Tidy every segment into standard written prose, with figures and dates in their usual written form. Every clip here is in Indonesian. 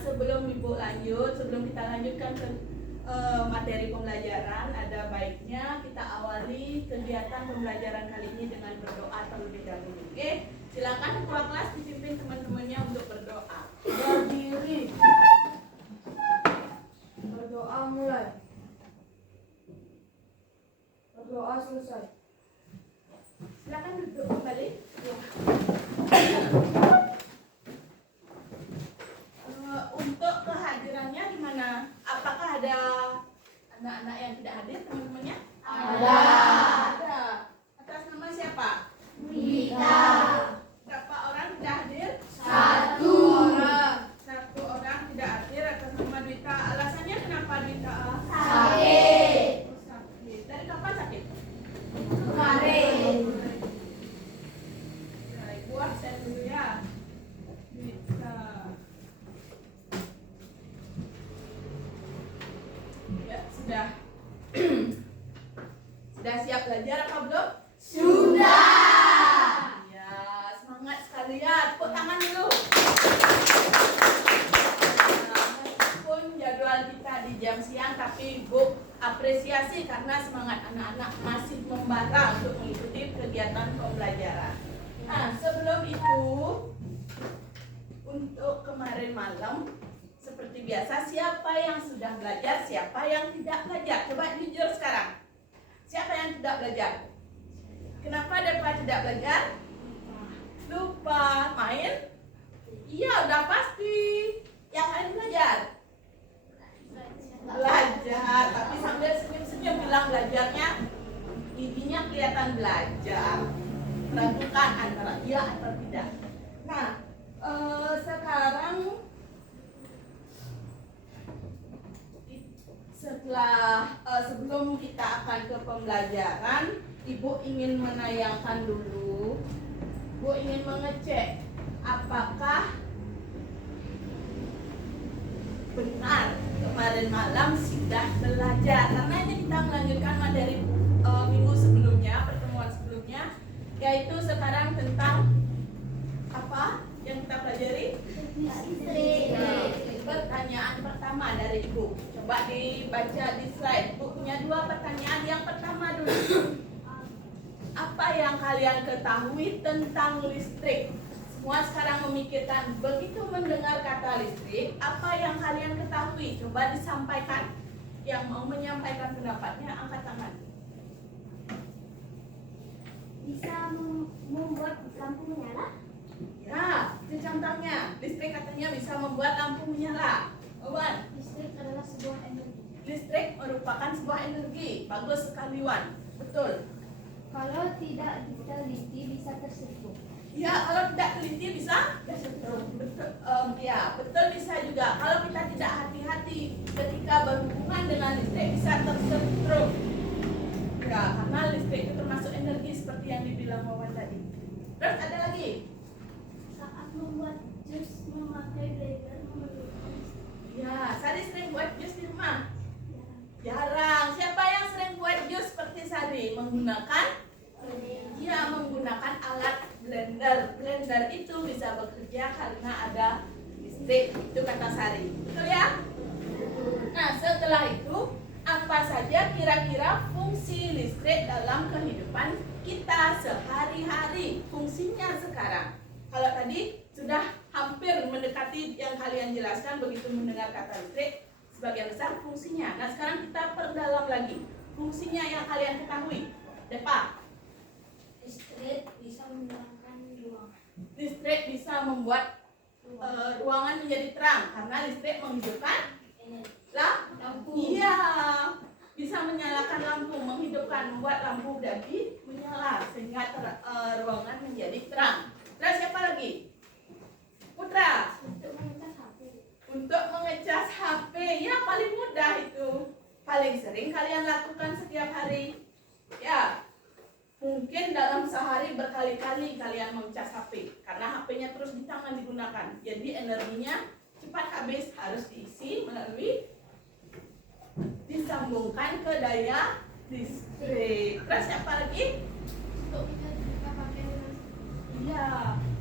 sebelum Ibu lanjut, sebelum kita lanjutkan ke materi pembelajaran, ada baiknya kita awali kegiatan pembelajaran kali ini dengan berdoa terlebih dahulu. Oke, silakan ketua kelas dipimpin teman-temannya untuk berdoa. Berdiri. Berdoa mulai. Berdoa selesai. Silakan duduk kembali. Untuk kehadirannya gimana? Apakah ada anak-anak yang tidak hadir, teman-temannya? Ada. Atas nama siapa? Wita. Berapa orang tidak hadir? 1 orang. 1 orang tidak hadir atas nama Dwita. Alasannya kenapa Dwita? Sakit. Sakit. Dari kapan sakit? Kemarin. Nah, Ibu absen dulu ya. Dwita. Ya, sudah. Sudah siap belajar apa belum? Sudah. Ya, semangat sekali ya. Tepuk tangan dulu. Meskipun jadwal kita di jam siang, tapi Ibu apresiasi karena semangat anak-anak masih membara untuk mengikuti kegiatan pembelajaran. Nah, sebelum itu, untuk kemarin malam, seperti biasa, siapa yang sudah belajar, siapa yang tidak belajar? Coba jujur sekarang. Siapa yang tidak belajar? Kenapa Depa tidak belajar? Lupa. Main? Iya, udah pasti. Yang lain belajar? Belajar, tapi sambil senyum-senyum bilang belajarnya, giginya kelihatan belajar. Ragukan antara iya atau tidak. Nah, sekarang sebelum kita akan ke pembelajaran, Ibu ingin menayangkan dulu. Ibu ingin mengecek apakah benar kemarin malam sudah belajar, karena ini kita melanjutkan materi minggu sebelumnya, pertemuan sebelumnya, yaitu sekarang tentang apa yang kita pelajari? Pertanyaan pertama dari Ibu, coba dibaca di slide. Ibu punya 2 pertanyaan. Yang pertama dulu, apa yang kalian ketahui tentang listrik? Semua sekarang memikirkan, begitu mendengar kata listrik, apa yang kalian ketahui? Coba disampaikan. Yang mau menyampaikan pendapatnya, angkat tangan. Bisa membuat lampu menyala? Ya, itu contohnya. Listrik katanya bisa membuat lampu menyala. Wan, Listrik adalah sebuah energi. listrik merupakan sebuah energi. Bagus sekali, Wan. Betul. Kalau tidak diteliti bisa tersentuh. Ya, kalau tidak teliti bisa betul, ya, betul bisa juga. Kalau kita tidak hati-hati ketika berhubungan dengan listrik bisa tersetrum. Ya, karena listrik itu termasuk energi seperti yang dibilang Wawan tadi. Terus ada lagi? Saat membuat jus memakai blender memerlukan Ya, Sari sering buat jus di rumah? Jarang. Siapa yang sering buat jus seperti Sari? Menggunakan? Ya, menggunakan alat blender. Blender itu bisa bekerja karena ada listrik. Itu kata Sari. Betul ya? Nah, setelah itu, apa saja kira-kira fungsi listrik dalam kehidupan kita sehari-hari? Fungsinya sekarang. Kalau tadi sudah hampir mendekati yang kalian jelaskan begitu mendengar kata listrik, sebagian besar fungsinya. Nah, sekarang kita perdalam lagi. Fungsinya yang kalian ketahui. Depa. listrik bisa menerangkan ruangan. Listrik bisa membuat ruangan menjadi terang karena listrik menghidupkan Lampu. Iya, bisa menyalakan lampu, menghidupkan, membuat lampu jadi menyala sehingga ruangan menjadi terang. Terus siapa lagi? Putra. Untuk mengecas HP. Untuk mengecas HP, ya paling mudah itu. Paling sering kalian lakukan setiap hari. Ya, mungkin dalam sehari berkali-kali kalian mengecas HP karena HP-nya terus di tangan digunakan. Jadi energinya cepat habis, harus diisi melalui disambungkan ke daya listrik. Terus siapa lagi? Untuk menyetrika pakaian. Iya,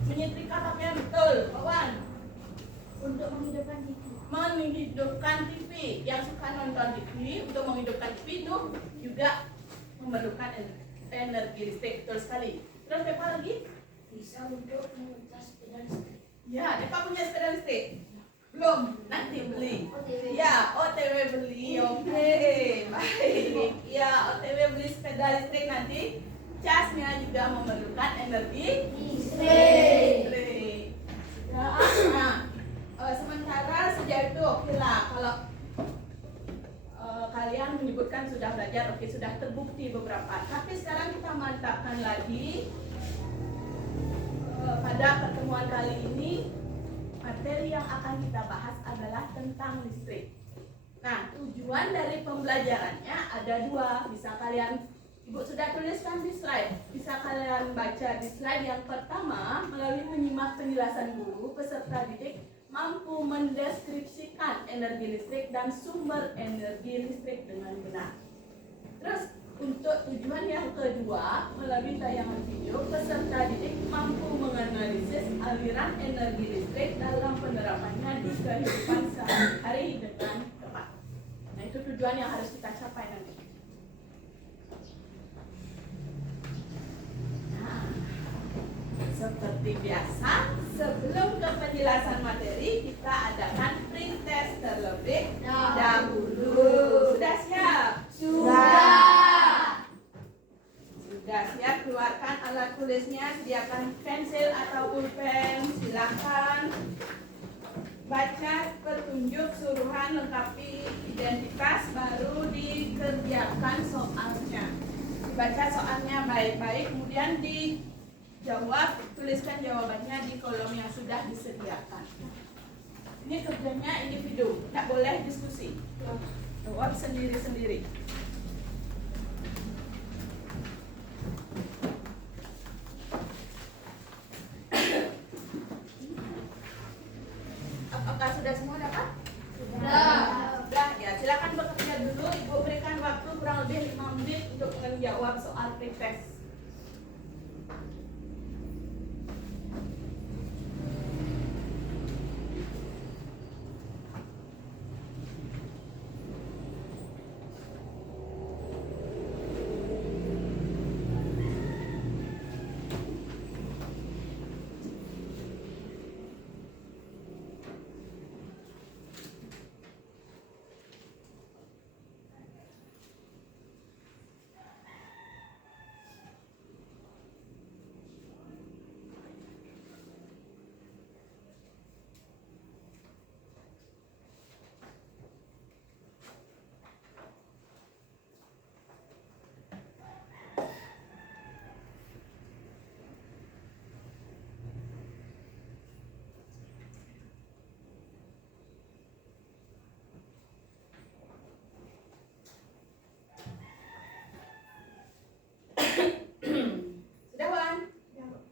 menyetrika pakaian, betul, Wawan. Untuk menghidupkan TV. Menghidupkan TV. Yang suka nonton TV, untuk menghidupkan TV itu juga memerlukan energi listrik. Betul sekali. Terus apa lagi? Bisa untuk mengucas sepeda listrik. Ya, Depa punya sepeda listrik? Belum, nanti beli. OTW. Ya, OTW beli. Oke, baik. Ya, OTW beli sepeda listrik nanti. Casnya juga memerlukan energi listrik. Nah, sementara sejauh itu oke lah. Kalau kalian menyebutkan sudah belajar, oke, sudah terbukti beberapa. Tapi sekarang kita mantapkan lagi. Pada pertemuan kali ini materi yang akan kita bahas adalah tentang listrik. Nah, tujuan dari pembelajarannya ada dua. Bisa kalian, Ibu sudah tuliskan di slide. Bisa kalian baca di slide. Yang pertama, melalui menyimak penjelasan guru, peserta didik mampu mendeskripsikan energi listrik dan sumber energi listrik dengan benar. Terus, untuk tujuan yang kedua, melalui tayangan video, peserta didik mampu menganalisis aliran energi listrik dalam penerapannya di kehidupan sehari-hari dengan tepat. Nah, itu tujuan yang harus kita capai nanti. Nah, seperti biasa, sebelum ke penjelasan materi, kita adakan pretest terlebih dahulu. Sudah siap? Sudah siap, keluarkan alat tulisnya, sediakan pensil atau pulpen, silakan baca petunjuk suruhan, lengkapi identitas, baru dikerjakan soalnya. Dibaca soalnya baik-baik, kemudian dijawab, tuliskan jawabannya di kolom yang sudah disediakan. Ini kerjanya individu, tidak boleh diskusi. Jawab sendiri-sendiri. Apakah sudah semua dapat? Sudah. Ya, silakan bekerja dulu. Ibu berikan waktu kurang lebih 5 menit untuk menjawab soal pretest. Sudah, Wan?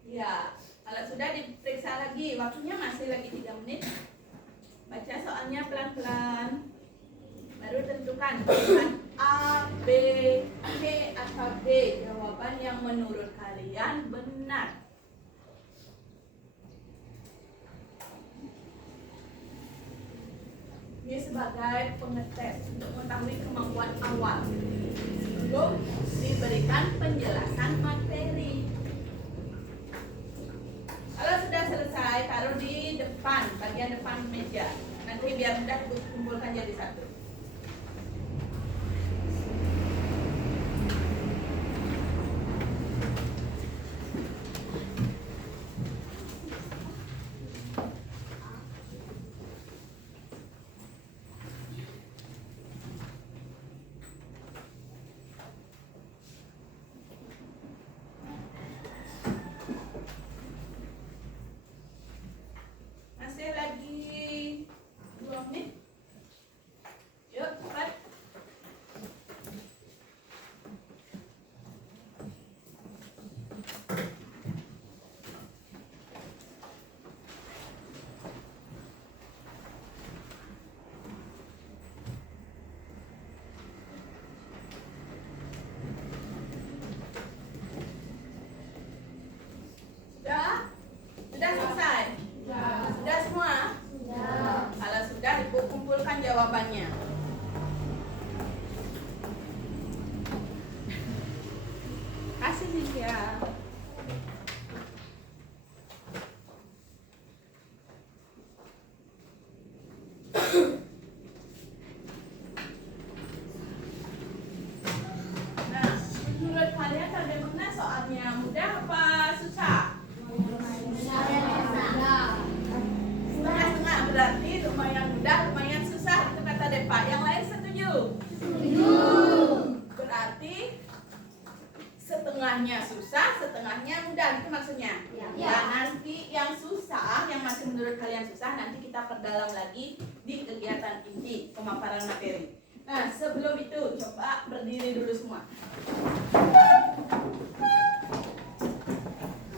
Ya, kalau sudah diperiksa lagi, waktunya masih lagi 3 menit. Baca soalnya pelan-pelan. Baru tentukan pilihan A, B, C, atau D. Jawaban yang menurut kalian benar. Ini sebagai pengetes untuk mengetahui kemampuan awal sebelum diberikan penjelasan materi. Kalau sudah selesai, taruh di depan, bagian depan meja. Nanti biar mudah kumpulkan jadi satu. Masih lagi 2 menit. siapkan jawabannya. Kasih Cynthia. Nah, menurut kalian bagaimana soalnya? Mudah apa susah? Setengah-setengah, berarti lumayan mudah, lumayan susah. Itu kata Depa. Yang lain setuju? Berarti setengahnya susah, setengahnya mudah. Itu maksudnya. Ya, nanti yang susah, yang masih menurut kalian susah, nanti kita perdalam lagi di kegiatan inti pemaparan materi. Nah, sebelum itu coba berdiri dulu semua.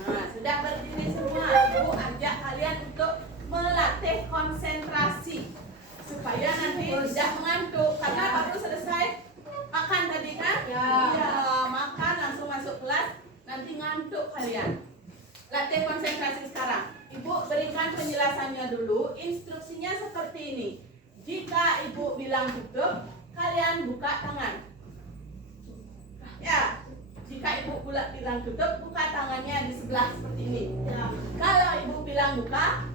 Nah, sudah berdiri semua. Ibu ajak kalian untuk melatih konsentrasi supaya nanti tidak mengantuk karena baru selesai makan tadi kan? Ya, makan langsung masuk kelas, nanti ngantuk kalian. Latih konsentrasi sekarang. Ibu berikan penjelasannya dulu. Instruksinya seperti ini. Jika ibu bilang tutup, kalian buka tangan. Ya, jika ibu bilang tutup, buka tangannya di sebelah seperti ini. Kalau ibu bilang buka,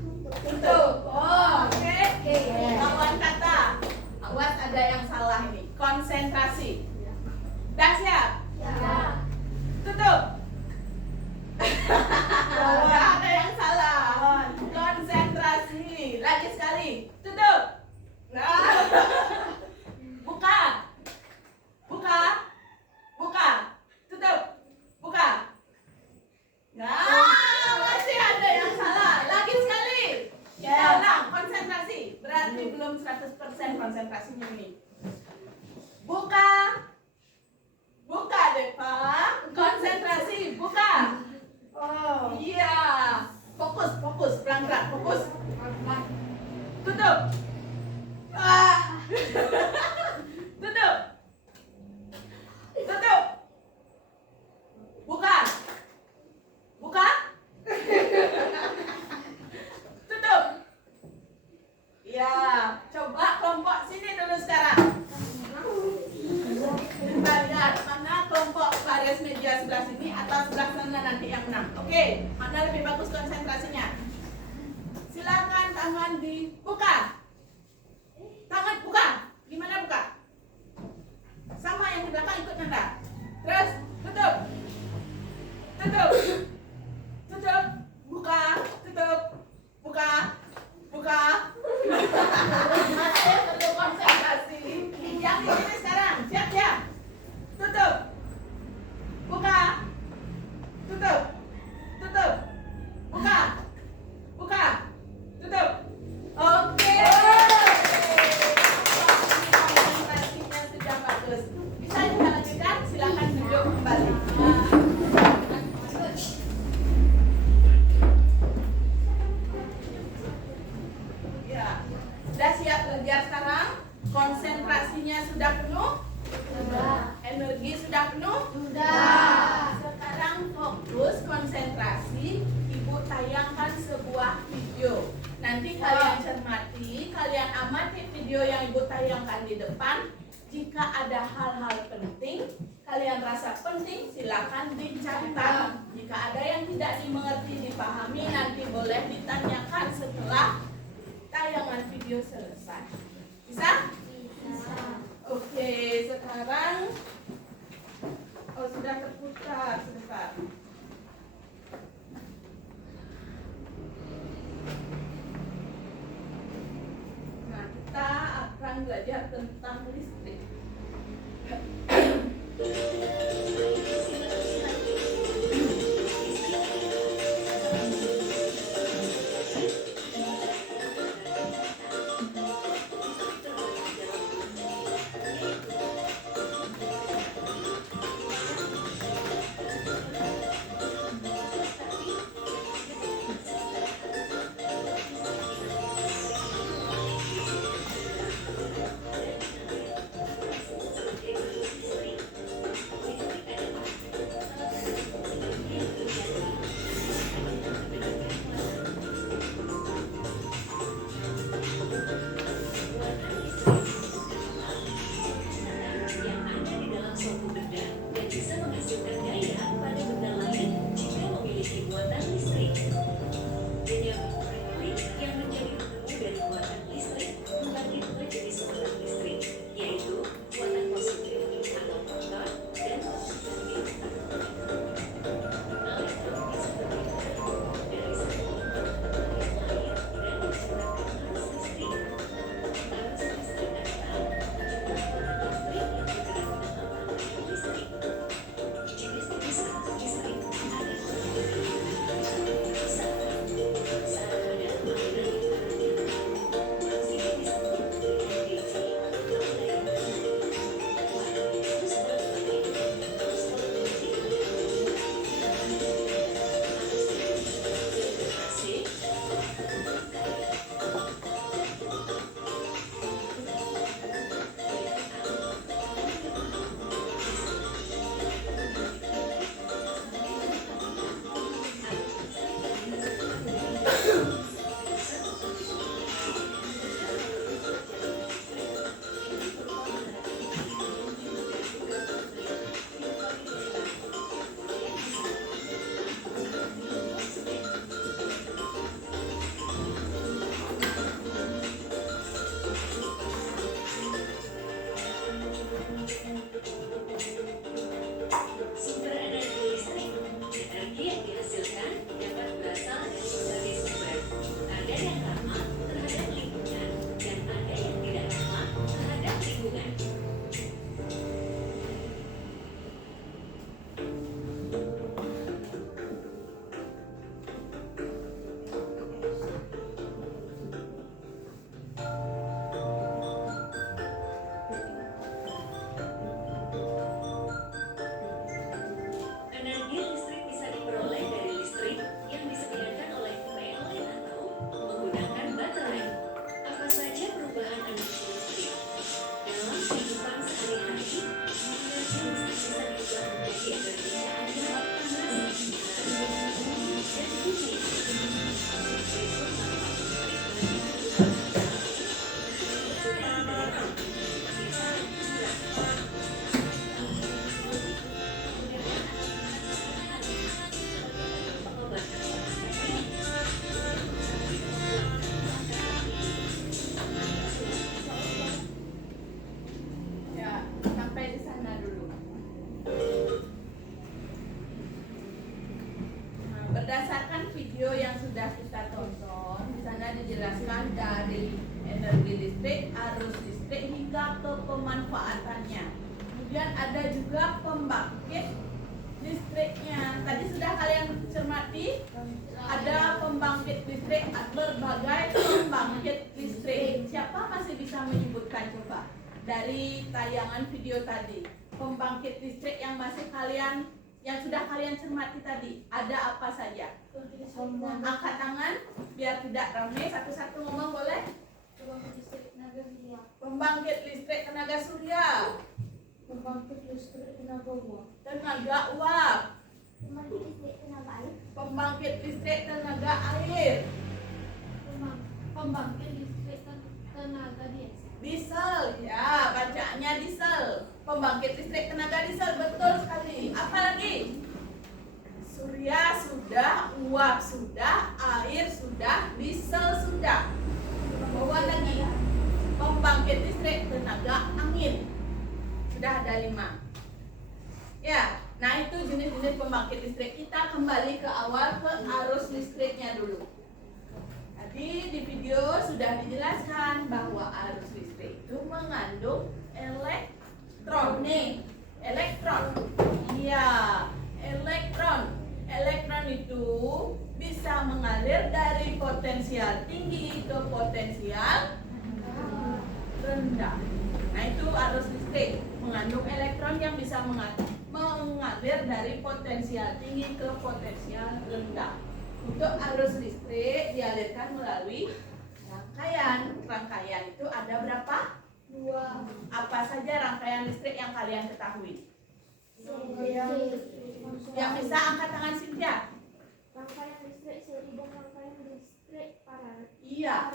tutup. Oh, oke. Kawan kata, awas ada yang salah ini. Konsentrasi. Dah siap? Tutup. Nggak ada yang salah. Konsentrasi. Lagi sekali. Tutup. Nah. Buka. Buka. Buka. Tutup. Buka. Nah, masih ada yang salah. Lagi sekali. Kita ulang. Konsentrasi. Berarti belum 100% konsentrasinya ini. Buka. Buka deh, Pak. Konsentrasi. Buka. Iya. Fokus. Pelan-pelan. Fokus. Tutup. Tutup. Tutup. Buka. Buka. Tutup. Ya, coba kelompok sini dulu sekarang. Kita lihat mana kelompok baris meja sebelah sini atau sebelah sana nanti yang menang. Oke, mana lebih bagus konsentrasinya? Silakan tangan dibuka. Tangan buka. Gimana buka? Sama yang di belakang ikut nanda. Terus tutup. Tutup. Tutup. Buka. Tutup. Buka. Buka. Masih perlu konsentrasi. Yang di sini sekarang. Siap ya? Tutup. Buka. Tutup. Tutup. Buka. Buka. Tutup. Oke. Konsentrasinya sudah bagus. Bisa kita lanjutkan? Silakan duduk kembali. Ya. Sudah siap belajar sekarang? Konsentrasinya sudah penuh? Sudah. Energi sudah penuh? Sudah. Sekarang fokus konsentrasi. Ibu tayangkan sebuah video. Nanti kalian cermati, kalian amati video yang ibu tayangkan di depan. Jika ada hal-hal penting, kalian rasa penting, silakan dicatat. Jika ada yang tidak dimengerti, dipahami, nanti boleh ditanyakan setelah tayangan video selesai. Bisa? Oke, sekarang sudah terputar sebentar. Nah, kita akan belajar tentang listrik. juga ke pemanfaatannya. Kemudian ada juga pembangkit listriknya. Tadi sudah kalian cermati, ada pembangkit listrik, berbagai pembangkit listrik. Siapa masih bisa menyebutkan coba dari tayangan video tadi? Pembangkit listrik yang sudah kalian cermati tadi, ada apa saja? Angkat tangan biar tidak ramai, satu-satu ngomong boleh? Pembangkit listrik tenaga surya, Pembangkit listrik tenaga uap. tenaga uap, Pembangkit listrik tenaga air. pembangkit listrik tenaga air, Pembangkit listrik tenaga diesel, ya bacaannya diesel. Pembangkit listrik tenaga diesel, betul sekali. Apa lagi? Surya sudah, uap sudah, air sudah, diesel sudah. Bawa lagi. Pembangkit listrik tenaga angin. Sudah ada 5. Ya, nah itu jenis-jenis pembangkit listrik. Kita kembali ke awal, ke arus listriknya dulu. Tadi di video sudah dijelaskan bahwa arus listrik itu mengandung elektron. Iya, elektron. Elektron itu bisa mengalir dari potensial tinggi ke potensial rendah. Nah itu arus listrik, mengandung elektron yang bisa mengalir dari potensial tinggi ke potensial rendah. Untuk arus listrik dialirkan melalui rangkaian. Rangkaian itu ada berapa? 2. Apa saja rangkaian listrik yang kalian ketahui? Yang bisa angkat tangan Cynthia. Rangkaian listrik seri dan rangkaian listrik paralel. Iya,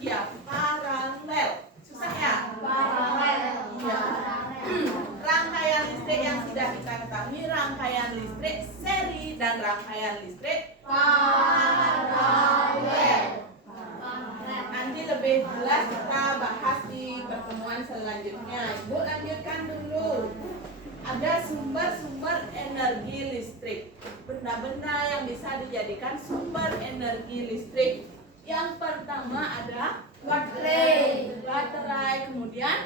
iya, paralel. Susah ya? Paralel. Iya. Rangkaian listrik yang sudah kita ketahui, rangkaian listrik seri dan rangkaian listrik paralel. Nanti lebih jelas kita bahas di pertemuan selanjutnya. Ibu lanjutkan dulu. Ada sumber-sumber energi listrik. Benda-benda yang bisa dijadikan sumber energi listrik. Yang pertama ada baterai, kemudian kemudian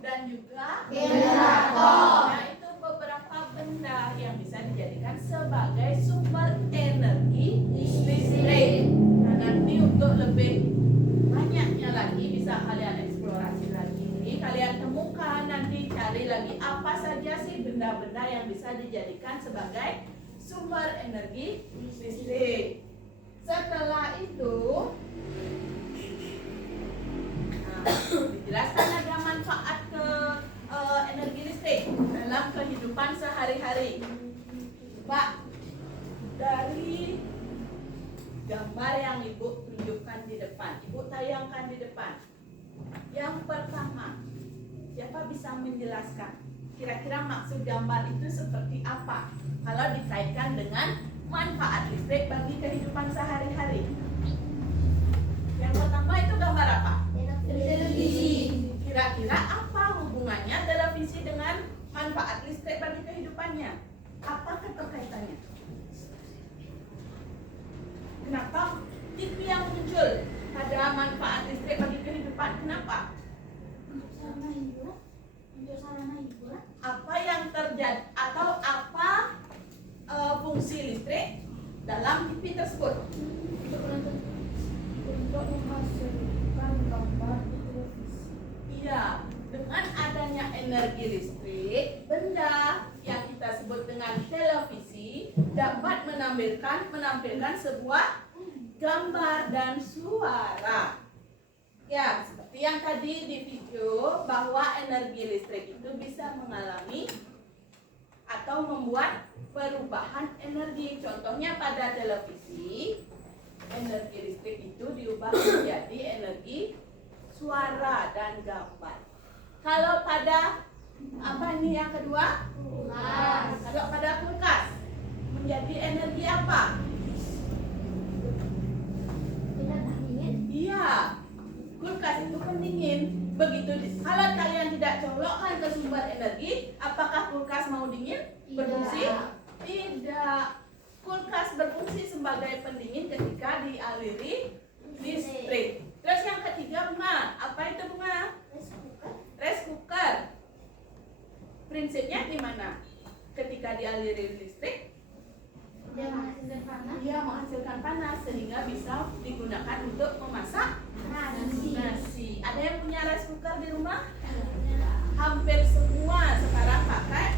dan juga Generator. Nah, itu beberapa benda yang bisa dijadikan sebagai sumber energi listrik. Nah, nanti untuk lebih banyaknya lagi bisa kalian eksplorasi lagi. Kalian temukan, nanti cari lagi apa saja sih benda-benda yang bisa dijadikan sebagai sumber energi listrik. Setelah itu dijelaskan ada manfaat ke energi listrik dalam kehidupan sehari-hari. Pak, dari gambar yang Ibu tunjukkan di depan, Ibu tayangkan di depan. Yang pertama, siapa bisa menjelaskan kira-kira maksud gambar itu seperti apa kalau dikaitkan dengan manfaat listrik bagi kehidupan sehari-hari? Yang pertama itu gambar apa? Televisi. Kira-kira apa hubungannya televisi dengan manfaat listrik bagi kehidupannya? Apa keterkaitannya? Kenapa TV yang muncul ada manfaat listrik bagi kehidupan? Kenapa? Untuk sarana hiburan. Apa yang terjadi atau apa fungsi listrik dalam TV tersebut? Untuk menghasilkan gambar di televisi. Iya, dengan adanya energi listrik, benda yang kita sebut dengan televisi dapat menampilkan sebuah gambar dan suara. Ya, seperti yang tadi di video bahwa energi listrik itu bisa mengalami atau membuat perubahan energi. Contohnya pada televisi, energi listrik itu diubah menjadi energi suara dan gambar. Kalau pada apa ini yang kedua? Kulkas. Kalau pada kulkas menjadi energi apa? Tidak dingin. Iya, kulkas itu pendingin. Begitu. Kalau kalian tidak colokkan ke sumber energi, apakah kulkas mau dingin? Berfungsi? Tidak. Kulkas berfungsi sebagai pendingin ketika dialiri listrik. Terus digunakan untuk memasak nasi. Ada yang punya rice cooker di rumah? Hampir semua sekarang pakai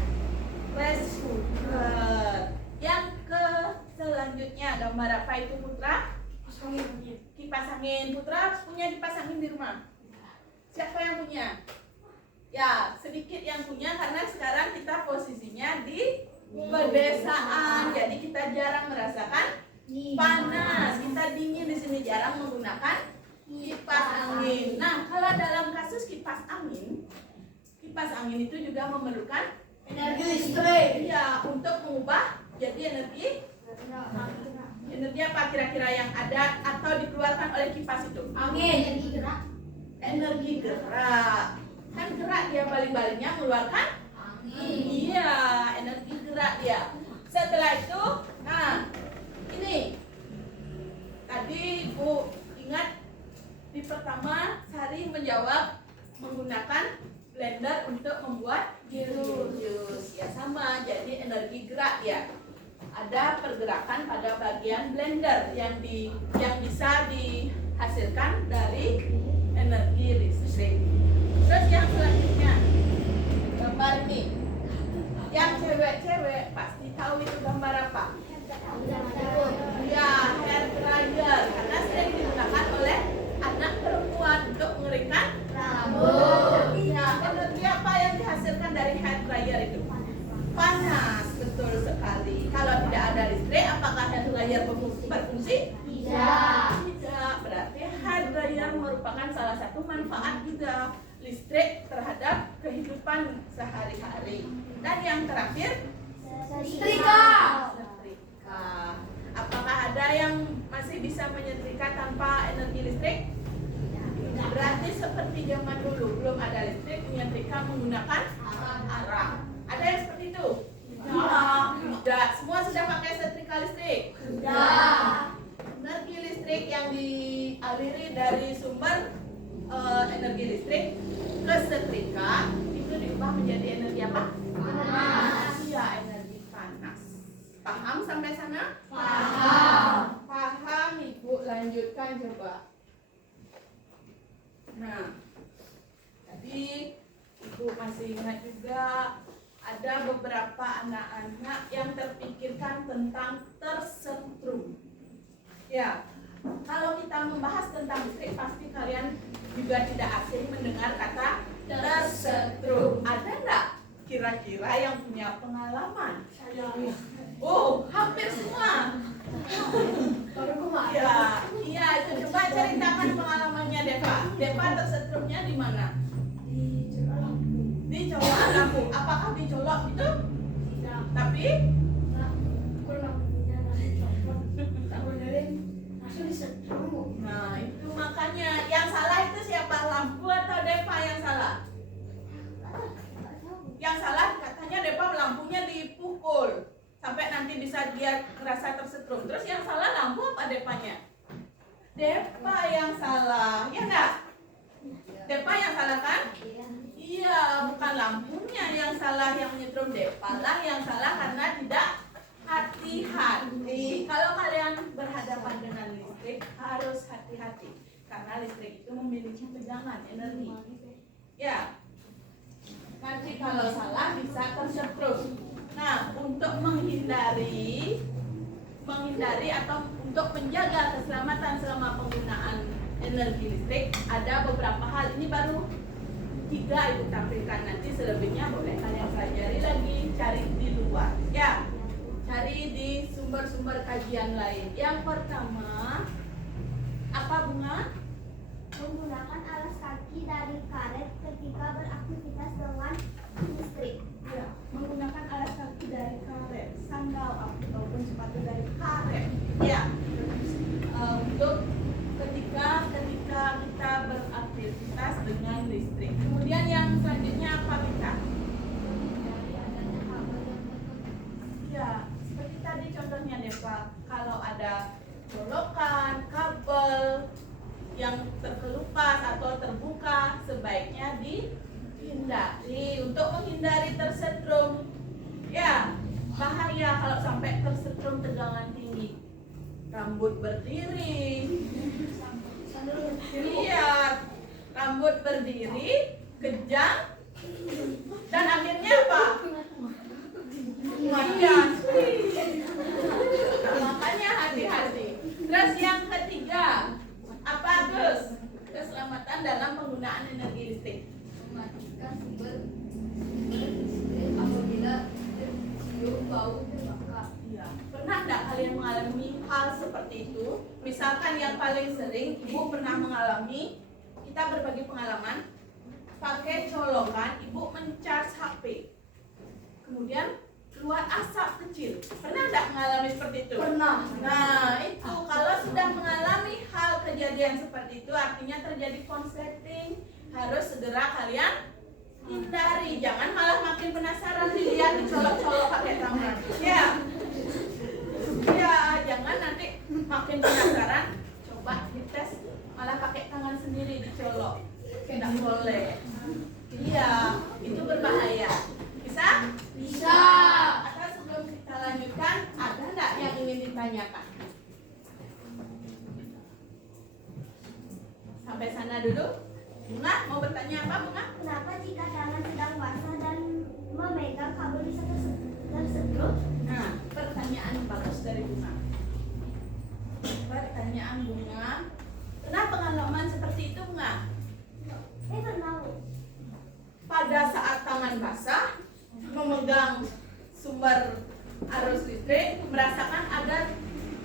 rice cooker. Yang ke selanjutnya, gambar apa itu Putra? Kipas angin. Putra punya kipas angin di rumah? Siapa yang punya? Ya, sedikit yang punya karena sekarang kita posisinya di pedesaan. Jadi kita jarang merasakan panas. Kita dingin di sini, jarang menggunakan kipas angin. Nah, kalau dalam kasus kipas angin itu juga memerlukan Energi listrik. iya, untuk mengubah jadi energi apa kira-kira yang ada atau dikeluarkan oleh kipas itu? Angin. Energi gerak. Kan gerak dia balik-baliknya mengeluarkan angin. Iya, energi gerak dia. Setelah itu, nah ini tadi Bu ingat di pertama Sari menjawab menggunakan blender untuk membuat jus. Ya sama, jadi energi gerak ya. Ada pergerakan pada bagian blender yang bisa dihasilkan dari energi listrik. Terus yang selanjutnya gambar ini. Yang cewek-cewek pasti tahu itu gambar apa? Ya, hair dryer karena sering digunakan oleh anak perempuan untuk mengeringkan rambut. Ya, energi apa yang dihasilkan dari hair dryer itu? Panas, betul sekali. Kalau tidak ada listrik, apakah hair dryer berfungsi? Tidak. Berarti hair dryer merupakan salah satu manfaat juga listrik terhadap kehidupan sehari-hari. Dan yang terakhir, Setrika. Apakah ada yang masih bisa menyetrika tanpa energi listrik? Berarti seperti zaman dulu belum ada listrik, menyetrika menggunakan arang. Ada yang seperti itu? Tidak. Semua sudah pakai setrika listrik? Energi listrik yang dialiri dari sumber energi listrik ke setrika itu diubah menjadi energi apa? Panas. Iya, energi panas. Paham sampai sana? Paham, Ibu lanjutkan coba. Nah, tadi Ibu masih ingat juga ada beberapa anak-anak yang terpikirkan tentang tersetrum. Ya, kalau kita membahas tentang listrik pasti kalian juga tidak asing mendengar kata tersetrum. Ada nggak kira-kira yang punya pengalaman? Oh, hampir semua. Iya, itu coba ceritakan pengalamannya Deva. Deva tersetrumnya di mana? Di colokan lampu. Apakah dicolok itu? Tapi nah itu makanya yang salah itu siapa? Lampu atau Deva yang salah? Yang salah katanya Deva lampunya dipukul sampai nanti bisa dia merasa tersetrum. Terus yang salah lampu apa Devanya? Deva yang salah, ya enggak? Deva yang salah kan? Iya, bukan lampunya yang salah yang menyetrum, Deva lah yang salah karena tidak hati-hati. Kalau kalian berhadapan dengan listrik harus hati-hati karena listrik itu memiliki tegangan energi. Ya, nanti kalau salah bisa tersetrum. Nah, untuk menghindari atau untuk menjaga keselamatan selama penggunaan energi listrik ada beberapa hal. Ini baru 3 Ibu tampilkan, nanti selebihnya boleh kalian pelajari lagi, cari di luar. Ya, cari di sumber-sumber kajian lain. Yang pertama, apa Bunga? Menggunakan alas kaki dari karet ketika beraktivitas dengan listrik. Ya, menggunakan alas kaki dari karet, sandal ataupun sepatu dari karet. Ya, untuk ketika kita beraktivitas dengan listrik. Kemudian yang selanjutnya apa kita? Ya, seperti tadi contohnya Deva, kalau ada colokan kabel yang terkelupas atau terbuka sebaiknya dihindari untuk menghindari tersetrum. Ya, bahaya kalau sampai tersetrum tegangan tinggi. Rambut berdiri, sumber listrik apabila tercium bau terbakar. Iya. Pernah nggak kalian mengalami hal seperti itu? Misalkan yang paling sering ibu pernah mengalami, kita berbagi pengalaman, pakai colokan, ibu mencas HP, kemudian keluar asap kecil. Pernah nggak mengalami seperti itu? Pernah. Nah, itu kalau sudah mengalami hal kejadian seperti itu, artinya terjadi konsleting, harus segera kalian hindari. Jangan malah makin penasaran dilihat dicolok-colok pakai tangan. Ya, ya, jangan nanti makin penasaran, coba dites malah pakai tangan sendiri dicolok. Tidak boleh. Iya, itu berbahaya. Bisa? Bisa. Atau sebelum kita lanjutkan, ada nggak yang ingin ditanyakan? Sampai sana dulu. Bunga, mau bertanya apa, Bunga? Kenapa jika tangan sedang basah dan memegang kabel bisa tersetrum? Nah, pertanyaan bagus dari Bunga. Pertanyaan Bunga. Pernah pengalaman seperti itu, Bunga? Pernah. Pada saat tangan basah, memegang sumber arus listrik, merasakan ada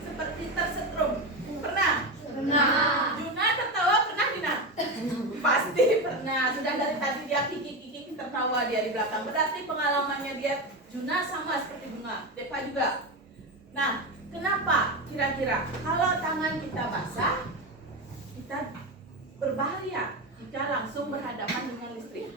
seperti tersetrum. Pernah? Pernah. Juna tertawa pernah, Dina? Pasti pernah. Sudah dari tadi dia kiki-kiki tertawa dia di belakang. Berarti pengalamannya dia Juna sama seperti Bunga. Depa juga. Nah, kenapa kira-kira kalau tangan kita basah, kita berbahaya jika langsung berhadapan dengan listrik?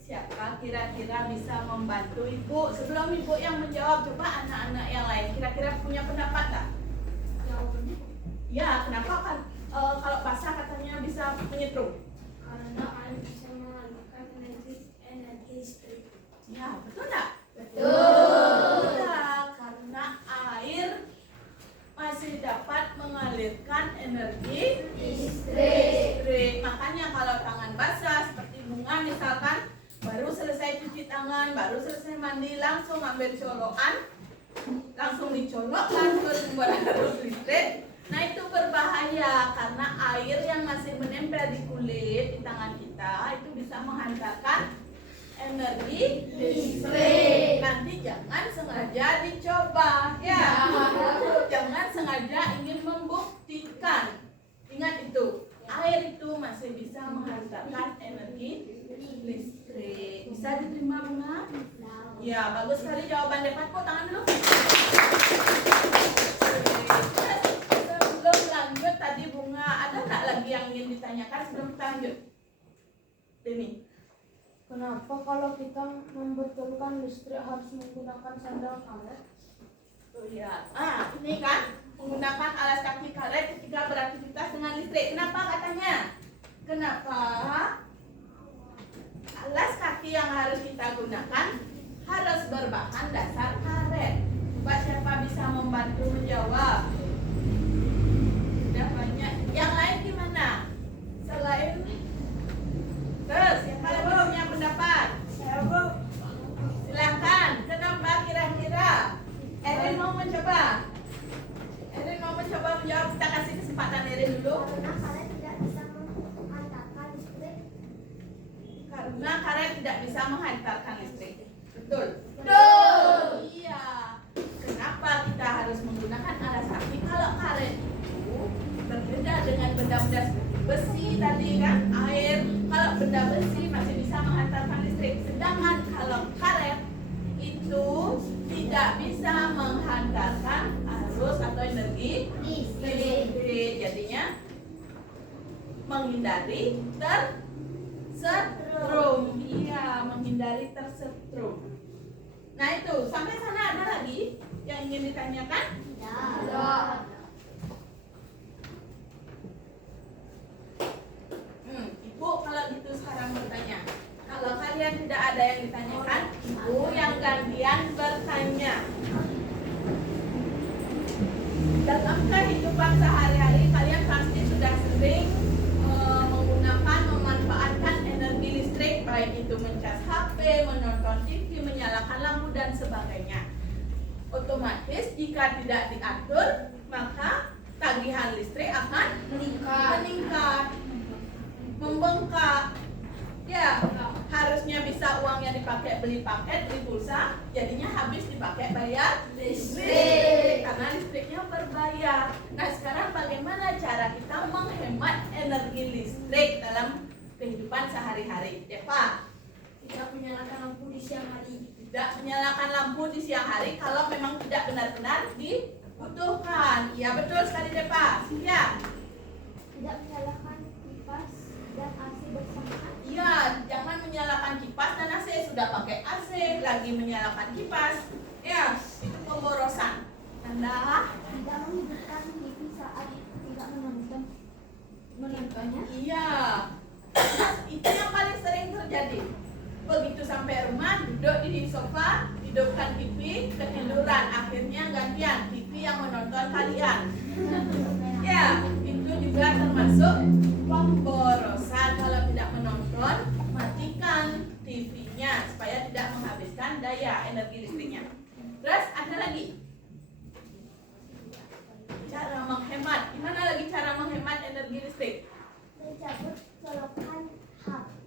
Siapa kira-kira bisa membantu ibu? Sebelum ibu yang menjawab, coba anak-anak yang lain kira-kira punya pendapat nggak? Jawabannya Ya, kenapa kan kalau basah katanya bisa menyetrum? karena air bisa mengalirkan energi listrik. Ya, betul nggak? Betul. Ya, karena air masih dapat mengalirkan energi listrik. Makanya kalau tangan basah seperti Bunga misalkan baru selesai cuci tangan, baru selesai mandi, langsung ambil colokan, langsung dicolokkan ke sumber arus listrik. Nah, itu berbahaya karena air yang masih menempel di kulit di tangan kita itu bisa menghantarkan energi listrik. Nanti jangan sengaja dicoba, ya. Jangan sengaja ingin membuktikan. Ingat itu, air itu masih bisa menghantarkan energi listrik. Bisa diterima, Bunga? Ya, bagus sekali jawaban Depa. Kok tangan dulu. Sebelum lanjut tadi Bunga, ada nggak lagi yang ingin ditanyakan sebelum kita lanjut? Deni. Kenapa kalau kita membetulkan listrik harus menggunakan sandal karet? Oh iya. Ini kan menggunakan alas kaki karet ketika beraktivitas dengan listrik. Kenapa katanya? Kenapa alas kaki yang harus kita gunakan harus berbahan dasar karet? Coba siapa bisa membantu menjawab? Sudah banyak. Yang lain gimana? Selain terus, siapa lagi punya pendapat? Silakan. Kenapa kira-kira? Erin mau mencoba? Erin mau mencoba menjawab. Kita kasih kesempatan Erin dulu. Karena karet tidak bisa menghantarkan listrik. Karena karet tidak bisa menghantarkan listrik. Betul. Betul. Iya. Kenapa kita harus menggunakan alas kaki? Kalau karet itu berbeda dengan benda-benda seperti besi tadi kan, air. Kalau benda besi masih bisa menghantarkan listrik. Sedangkan kalau karet itu tidak bisa menghantarkan arus atau energi listrik. Jadinya menghindari tersetrum. Iya, menghindari tersetrum. Nah, itu sampai sana ada lagi yang ingin ditanyakan? Ya. Ibu kalau gitu sekarang bertanya. Kalau kalian tidak ada yang ditanyakan, ibu yang gantian bertanya. Dalam kehidupan sehari-hari kalian pasti sudah sering menggunakan, memanfaatkan energi listrik, baik itu mencas HP, menonton TV, menyalakan lampu dan sebagainya. Otomatis jika tidak diatur, maka tagihan listrik akan meningkat, membengkak. Ya, harusnya bisa uangnya dipakai beli paket, beli pulsa, jadinya habis dipakai bayar listrik karena listriknya berbayar. Nah, sekarang bagaimana cara kita menghemat energi listrik dalam kehidupan sehari-hari? Ya, Pak. Tidak menyalakan lampu di siang hari. Tidak menyalakan lampu di siang hari kalau memang tidak benar-benar dibutuhkan. Ya, betul sekali deh, Pak. Ya. Tidak menyalakan kipas dan AC bersamaan. Iya, jangan menyalakan kipas dan AC. Sudah pakai AC, lagi menyalakan kipas. Ya, itu pemborosan. Tanda. Tidak menghidupkan TV saat tidak menontonnya. Iya. Itu yang paling sering terjadi. Begitu sampai rumah, duduk di sofa, hidupkan TV, ketiduran. Akhirnya gantian TV yang menonton kalian. Ya, itu juga termasuk pemborosan. Kalau tidak menonton, matikan TV-nya supaya tidak menghabiskan daya energi listriknya. Terus ada lagi cara menghemat. Gimana lagi cara menghemat energi listrik? Mencabut colokan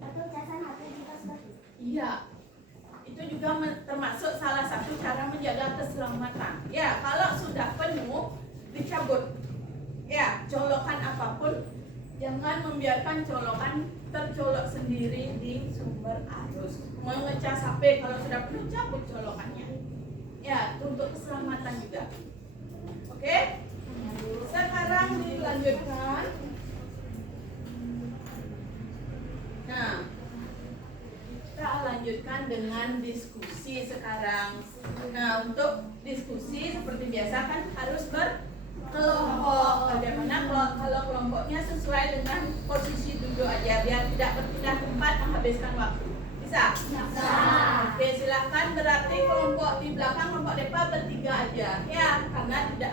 atau casan HP jika sudah. Iya, itu juga termasuk salah satu cara menjaga keselamatan. Ya, kalau sudah penuh, dicabut. Ya, colokan apapun, jangan membiarkan colokan tercolok sendiri di sumber arus. Mengecas HP kalau sudah penuh, cabut colokannya. Ya, untuk keselamatan juga. Oke? Sekarang dilanjutkan. Nah, kita lanjutkan dengan diskusi sekarang. Nah, untuk diskusi seperti biasa kan harus berkelompok. Bagaimana kalau kelompoknya sesuai dengan posisi duduk aja biar tidak berpindah tempat menghabiskan waktu. Bisa? Bisa. Oke, silakan. Berarti kelompok di belakang kelompok depan bertiga aja. Ya, karena tidak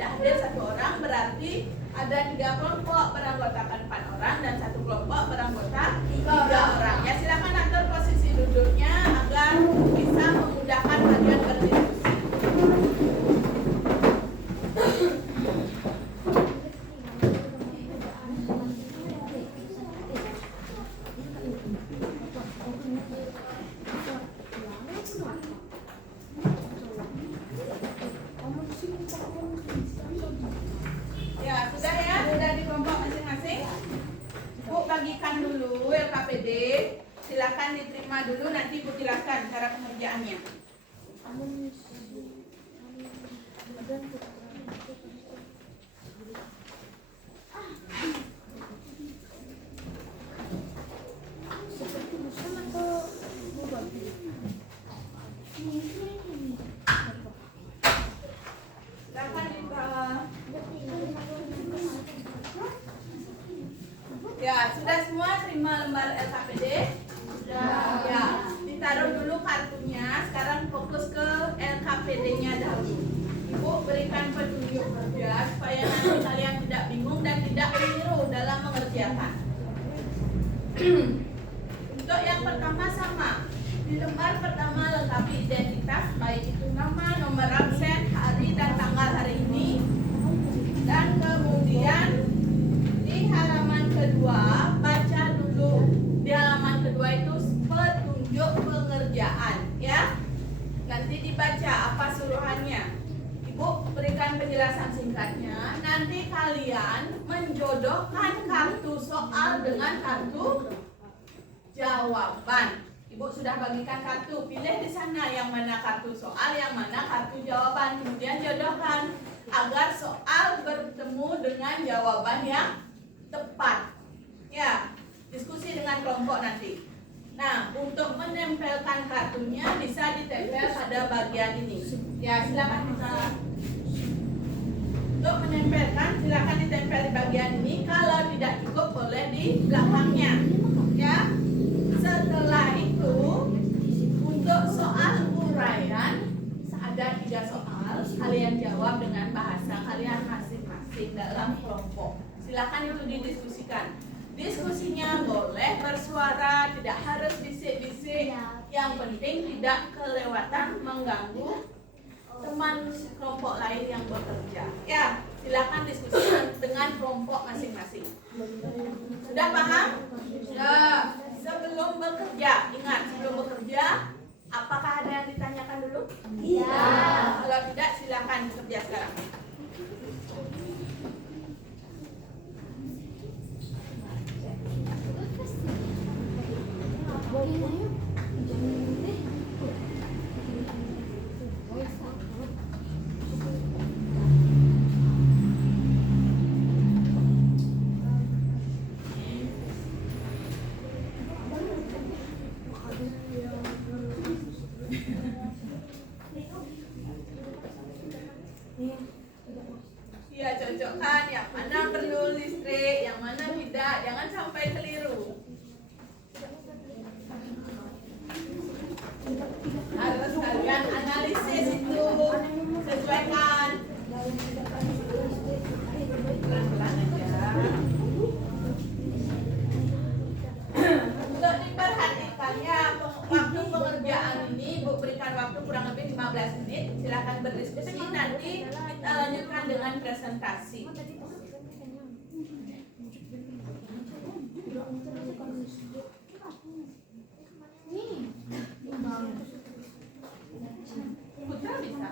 hadir satu orang berarti ada 3 kelompok beranggotakan 4 orang dan 1 kelompok beranggotakan 3 orang. Ya, silakan atur posisi duduknya agar bisa memudahkan kalian berdiskusi. Ya, sudah ya? Sudah di kelompok masing-masing? Bu, bagikan dulu LKPD. Silakan diterima dulu, nanti Bu jelaskan cara pengerjaannya. Seperti busan atau bubak? Silakan di bawah. Ya, sudah semua terima lembar LKPD? Sudah. Ya, ditaruh dulu kartunya. Sekarang fokus ke LKPD-nya dahulu. Ibu berikan petunjuk kerja supaya nanti kalian tidak bingung dan tidak keliru dalam mengerjakan. Untuk yang pertama sama. Di lembar pertama lengkapi identitas, baik itu nama, nomor absen, hari dan tanggal hari ini. Dan kemudian di halaman kedua, baca dulu. Di halaman kedua itu petunjuk pengerjaan, ya. Nanti dibaca apa suruhannya. Ibu berikan penjelasan singkatnya. Nanti kalian menjodohkan kartu soal dengan kartu jawaban. Ibu sudah bagikan kartu, pilih di sana yang mana kartu soal, yang mana kartu jawaban. Kemudian jodohkan agar soal bertemu dengan jawaban yang tepat. Ya, diskusi dengan kelompok nanti. Nah, untuk menempelkan kartunya bisa ditempel pada bagian ini. Ya, silakan kita. Untuk menempelkan, silakan ditempel di bagian ini. Kalau tidak cukup, boleh di belakangnya. Ya. Setelah itu, untuk soal uraian ada 3 soal. Kalian jawab dengan bahasa kalian masing-masing dalam kelompok. Silakan itu didiskusikan. Diskusinya boleh bersuara, tidak harus bisik-bisik. Yang penting tidak kelewatan mengganggu teman kelompok lain yang bekerja. Ya, silakan diskusikan dengan kelompok masing-masing. Sudah paham? Sudah. Sebelum sebelum bekerja, ingat sebelum bekerja, apakah ada yang ditanyakan dulu? Iya. Kalau tidak, silakan bekerja sekarang. Iya, cocokkan yang mana perlu listrik, yang mana tidak, jangan sampai keliru. Harus kalian analisis itu, sesuaikan. Pelan-pelan aja. Untuk diperhatikan ya, waktu pengerjaan ini Bu berikan waktu kurang lebih 15 menit. Silakan berdiskusi, nanti kita lanjutkan dengan presentasi. Putra bisa.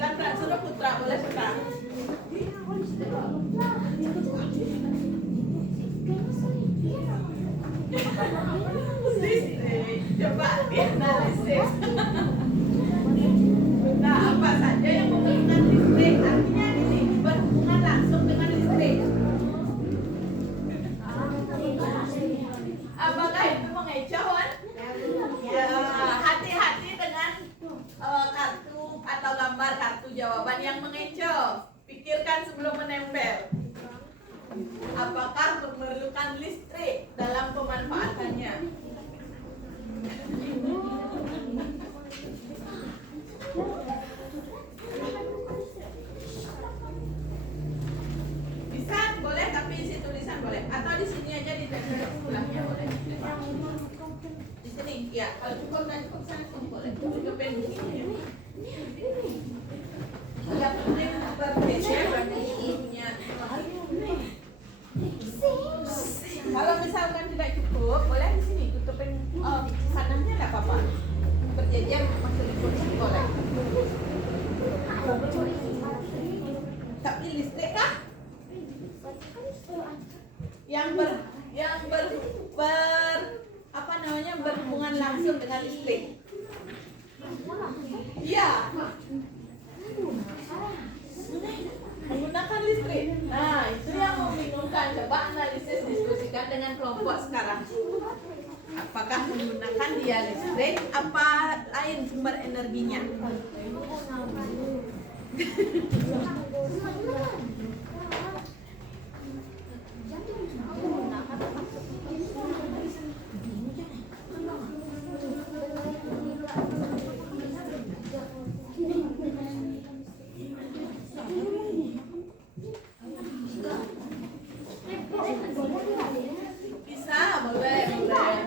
Pelan-pelan, suruh Putra, boleh Putra. Listrik, coba dianalisis. Nah, apa saja yang memerlukan listrik? Artinya ini berhubungan langsung dengan listrik. Apakah itu mengecoh, Wan? Ya, hati-hati dengan kartu atau gambar kartu jawaban yang mengecoh. Pikirkan sebelum menempel. Apakah memerlukan listrik dalam pemanfaatannya? Bisa, boleh, tapi isi tulisan boleh. Atau di sini aja ditempel sebelahnya boleh. Di sini, ya. Kalau cukup dan cukup sana pun boleh. Cukupin di sini. Yang penting berbeda berarti punya. Kalau misalkan tidak cukup, boleh di sini tutupin sananya nggak apa-apa. Berjejer maksudnya boleh. Tapi listrik kah? Yang apa namanya berhubungan langsung dengan listrik. Iya. Menggunakan listrik. Nah, itu yang membingungkan. Coba analisis, diskusikan dengan kelompok sekarang. Apakah menggunakan dia listrik? Apa lain sumber energinya? Bisa, boleh, boleh.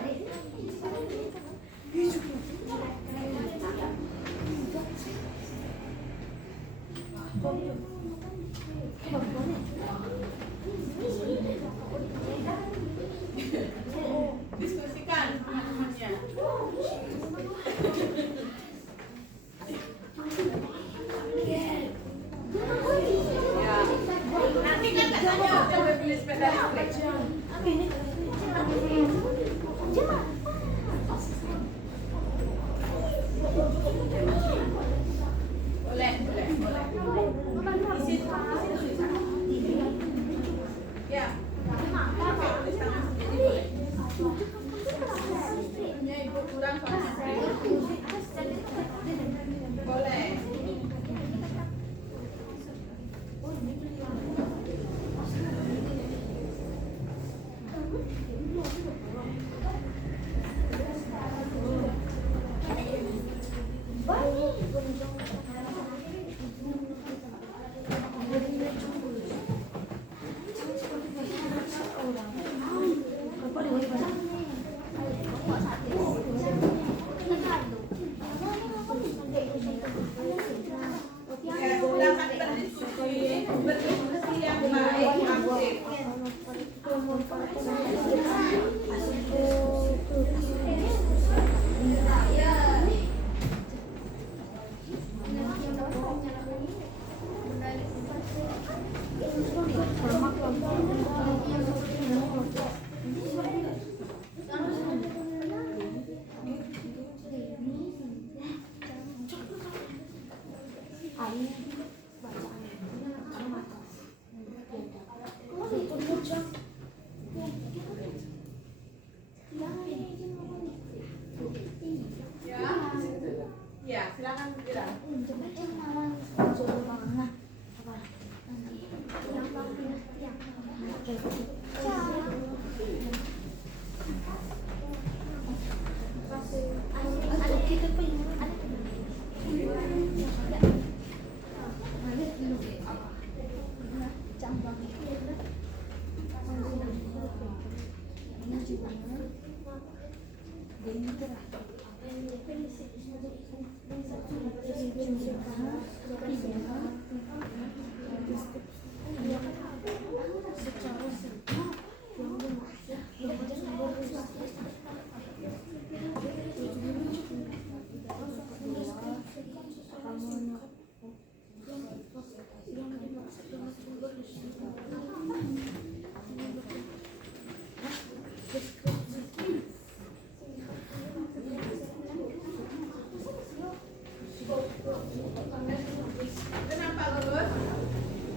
Kenapa lulus?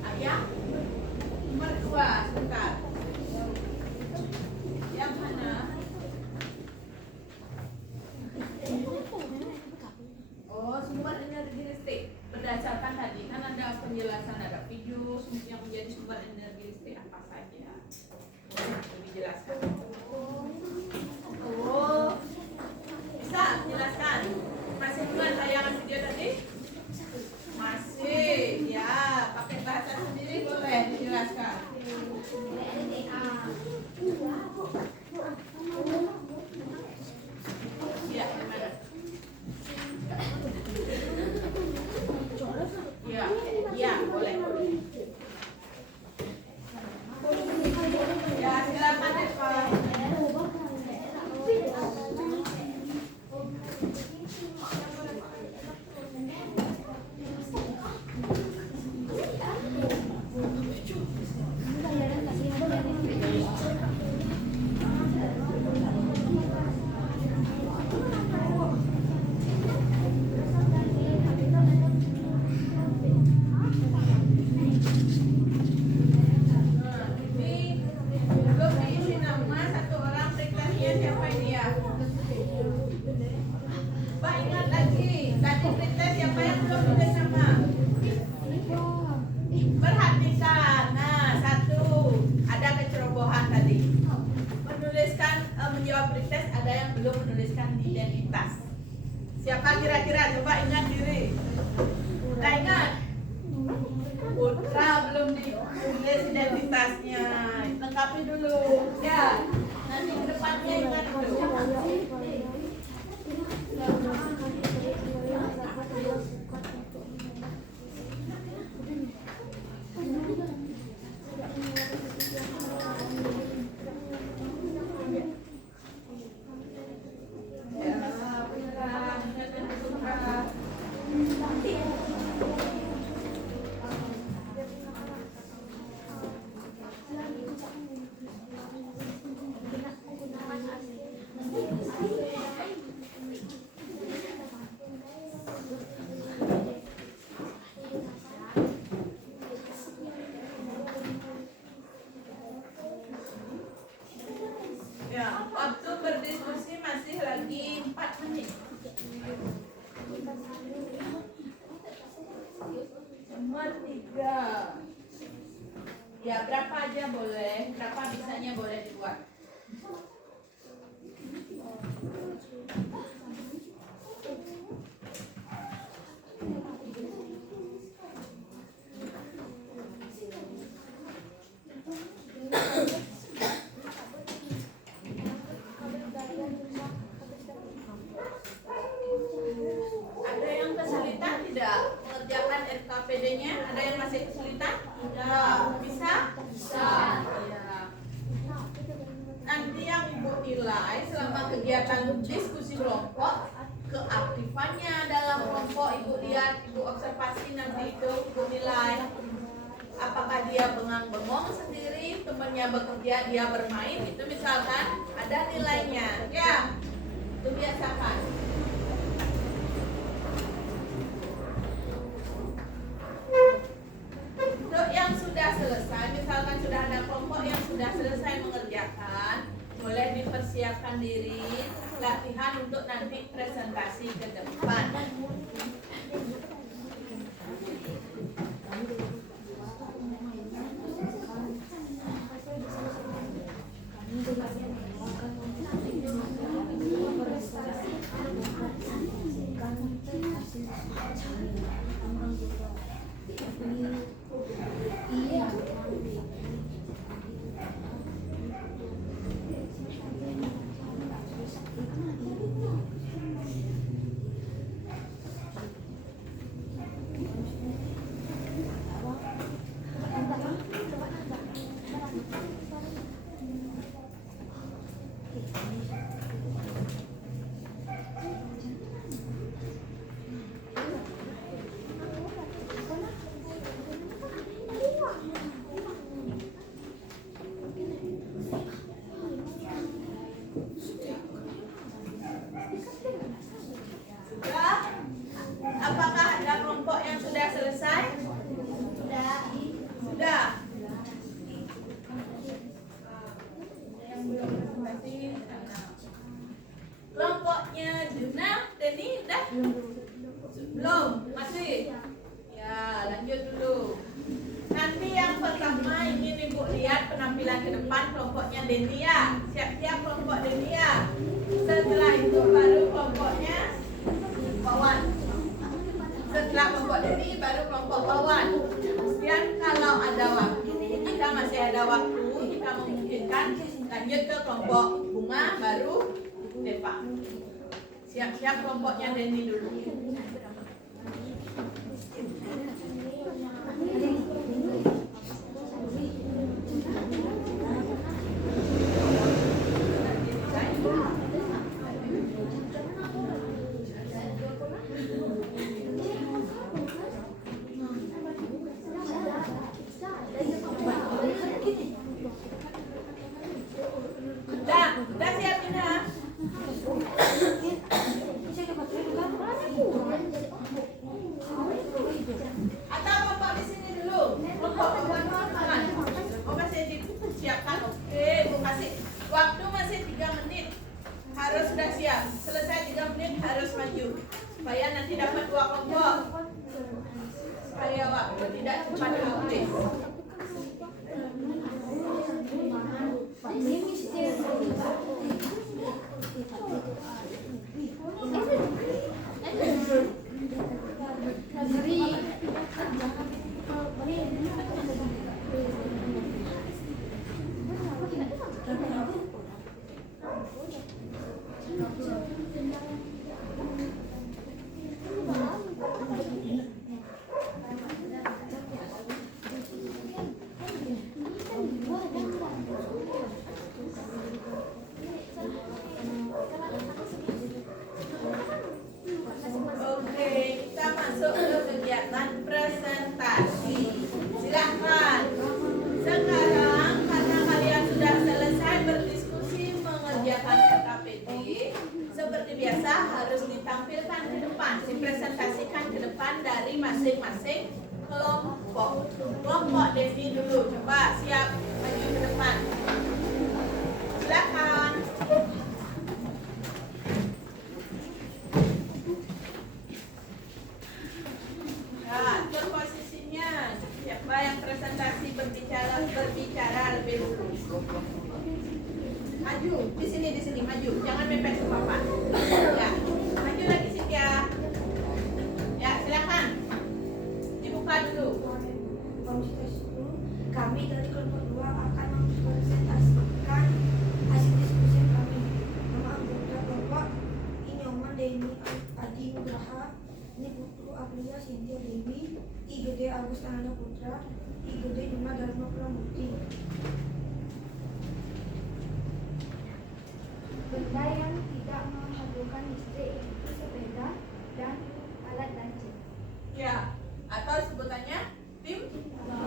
Ayah? Nomor 2, sebentar. Yang mana? Oh, sumber energi listrik. Berdasarkan tadi kan ada penjelasan, ada video yang menjadi sumber energi listrik apa saja. Lebih jelaskan. Oh, bisa jelaskan. Masih bukan tayangan video tadi? Masih, ya. Pakai bahasa sendiri boleh dijelaskan. Ya, gimana? Ya, ya, boleh. Ya, silakan Eva. Ini belum diisi nama satu orang periklannya siapa ini ya? Pak ingat lagi, tadi periklan siapa yang belum tulis nama? Perhatikan, nah satu ada kecerobohan tadi. Menuliskan menjawab pretest ada yang belum menuliskan identitas. Siapa kira-kira? Coba ingat diri. Udah ingat? Putra belum ditulis identitasnya. Lengkapi dulu. Ya. Nanti ke depannya ingat dulu. Ya, Putra. Ingatkan Putra. Ya, waktu berdiskusi masih lagi 4 menit. Nomor 3. Ya, berapa aja boleh, berapa bisanya boleh dibuat. Ada yang kesulitan tidak mengerjakan RKPD-nya? Ada yang masih kesulitan? Tidak. Bisa? Bisa. Ya. Nanti yang Ibu nilai selama kegiatan diskusi kelompok, keaktifannya dalam kelompok Ibu lihat, Ibu observasi, nanti itu Ibu nilai. Apakah dia bengang-bengong sendiri, temannya bekerja, dia bermain, itu misalkan ada nilainya. Ya, itu biasakan. Untuk yang sudah selesai, misalkan sudah ada kelompok yang sudah selesai mengerjakan, boleh dipersiapkan diri latihan untuk nanti presentasi ke depan. Belum? Masih? Ya, lanjut dulu. Nanti yang pertama ingin Ibu lihat penampilan ke depan kelompoknya Denia. Siap-siap kelompok Denia. Setelah itu baru kelompoknya Wawan. Setelah kelompok Deni baru kelompok Wawan. Dan kalau ada waktu, jika masih ada waktu, jika memungkinkan, lanjut ke kelompok Bunga baru Deva. Siap-siap kelompoknya Deni dulu. Udah siap Dina? Atau kelompok di sini dulu? Kelompok kawan-kawan. Oh masih disiapkan? Oke, Bu kasih waktu masih 3 menit. Harus sudah siap. Selesai 3 menit harus maju. Supaya nanti dapat 2 kelompok. Supaya waktu tidak cepat habis. Masing-masing kelompok. Kelompok Devi dulu, coba siap maju ke depan. Silakan. Ya, atur posisinya. Siapa yang presentasi berbicara lebih dulu. Maju, di sini maju. Jangan mepet ke papan. Ya, maju lagi sih ya. Ya, silakan. Dibuka dulu. Kami dari kelompok 2 akan mempresentasikan hasil diskusi kami. Nama anggota kelompok Inyoman Deni Adi Nugraha, Niputru Aprilia Sintia Dewi, IGD Agus Tananda Putra, IGD Duma Dharma Pramukti. Benda yang tidak menghasilkan listrik itu sepeda dan alat lancip. Ya, atau sebutannya tim?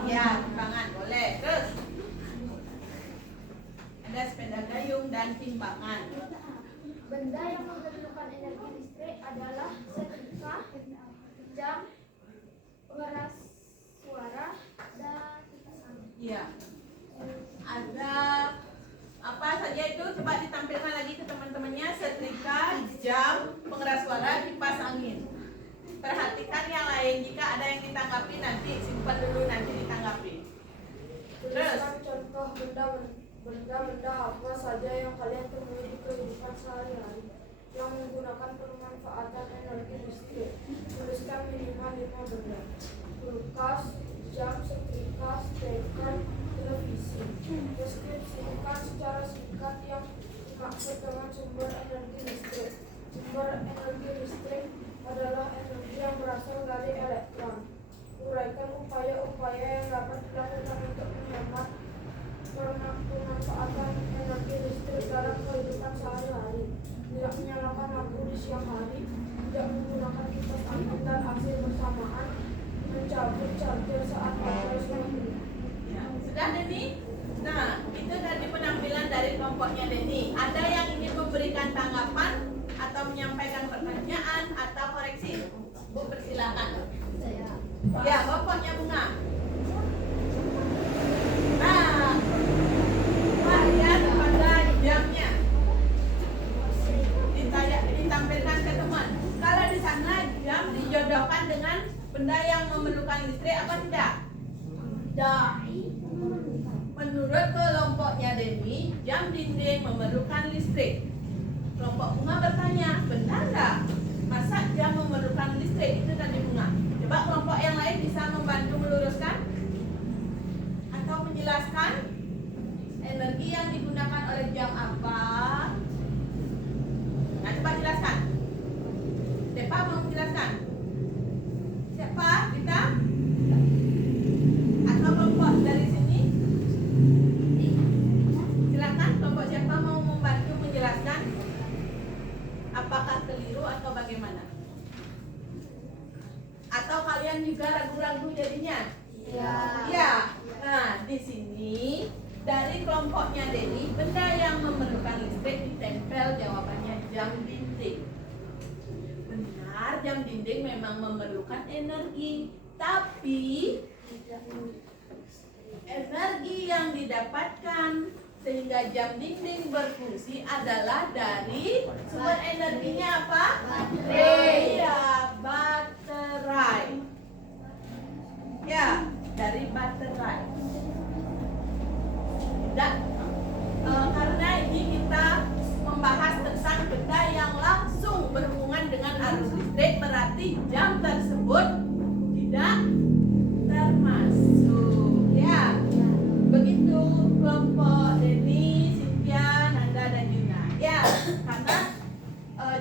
Ya, timbangan boleh. Terus ada sepeda gayung dan timbangan. Benda yang menghasilkan energi listrik adalah setrika, jam, pengeras suara, dan kipas angin. Ya, ada apa saja itu? Coba ditampilkan lagi ke teman-temannya. Setrika, jam, pengeras suara, kipas angin. Perhatikan yang lain, jika ada yang ditanggapi nanti simpan dulu, nanti ditanggapi. Terus Tuliskan contoh benda-benda apa saja yang kalian temui di kehidupan sehari-hari yang menggunakan pemanfaatan energi listrik. Tuliskan minimal 5 benda: kulkas, jam, setrika, steker, televisi. Deskripsikan secara singkat yang dimaksud dengan sumber energi listrik. Sumber energi listrik adalah energi yang berasal dari elektron. Uraikan upaya-upaya yang dapat dilakukan untuk menghemat pemanfaatan energi listrik dalam kehidupan sehari-hari. Tidak menyalakan lampu di siang hari, tidak menggunakan kipas angin dan AC bersamaan, mencabut charger saat baterai sudah penuh. ya, sudah Deni? Nah, itu tadi penampilan dari kelompoknya Deni. Ada yang ingin memberikan tanggapan atau menyampaikan pertanyaan atau koreksi? Bu, persilakan. Ya, kelompoknya Bunga. Nah, Pak lihat pada jamnya. Ditampilkan ke teman. Kalau di sana jam dijodohkan dengan benda yang memerlukan listrik apa tidak? Tidak. Menurut kelompoknya Deni, jam dinding memerlukan listrik. Kelompok Bunga bertanya, benar nggak? Masa jam memerlukan listrik? Itu tadi Bunga. Coba kelompok yang lain bisa membantu meluruskan atau menjelaskan energi yang digunakan oleh jam apa? Nah, coba jelaskan. Siapa mau menjelaskan? Siapa? Kita? Atau kelompok dari sini? Silakan, kelompok siapa mau membantu menjelaskan? Apakah keliru atau bagaimana? Atau kalian juga ragu-ragu jadinya? Iya. Ya. Nah, di sini dari kelompoknya Deni, benda yang memerlukan listrik ditempel jawabannya jam dinding. Benar, jam dinding memang memerlukan energi, tapi energi yang didapatkan sehingga jam dinding berfungsi adalah dari sumber energinya apa? Baterai. Ya, baterai. Ya, dari baterai. Tidak, karena ini kita membahas tentang benda yang langsung berhubungan dengan arus listrik, berarti jam tersebut tidak termasuk. Ya, begitu kelompok Deni, Cynthia, Nanda, dan Yuna. Ya, karena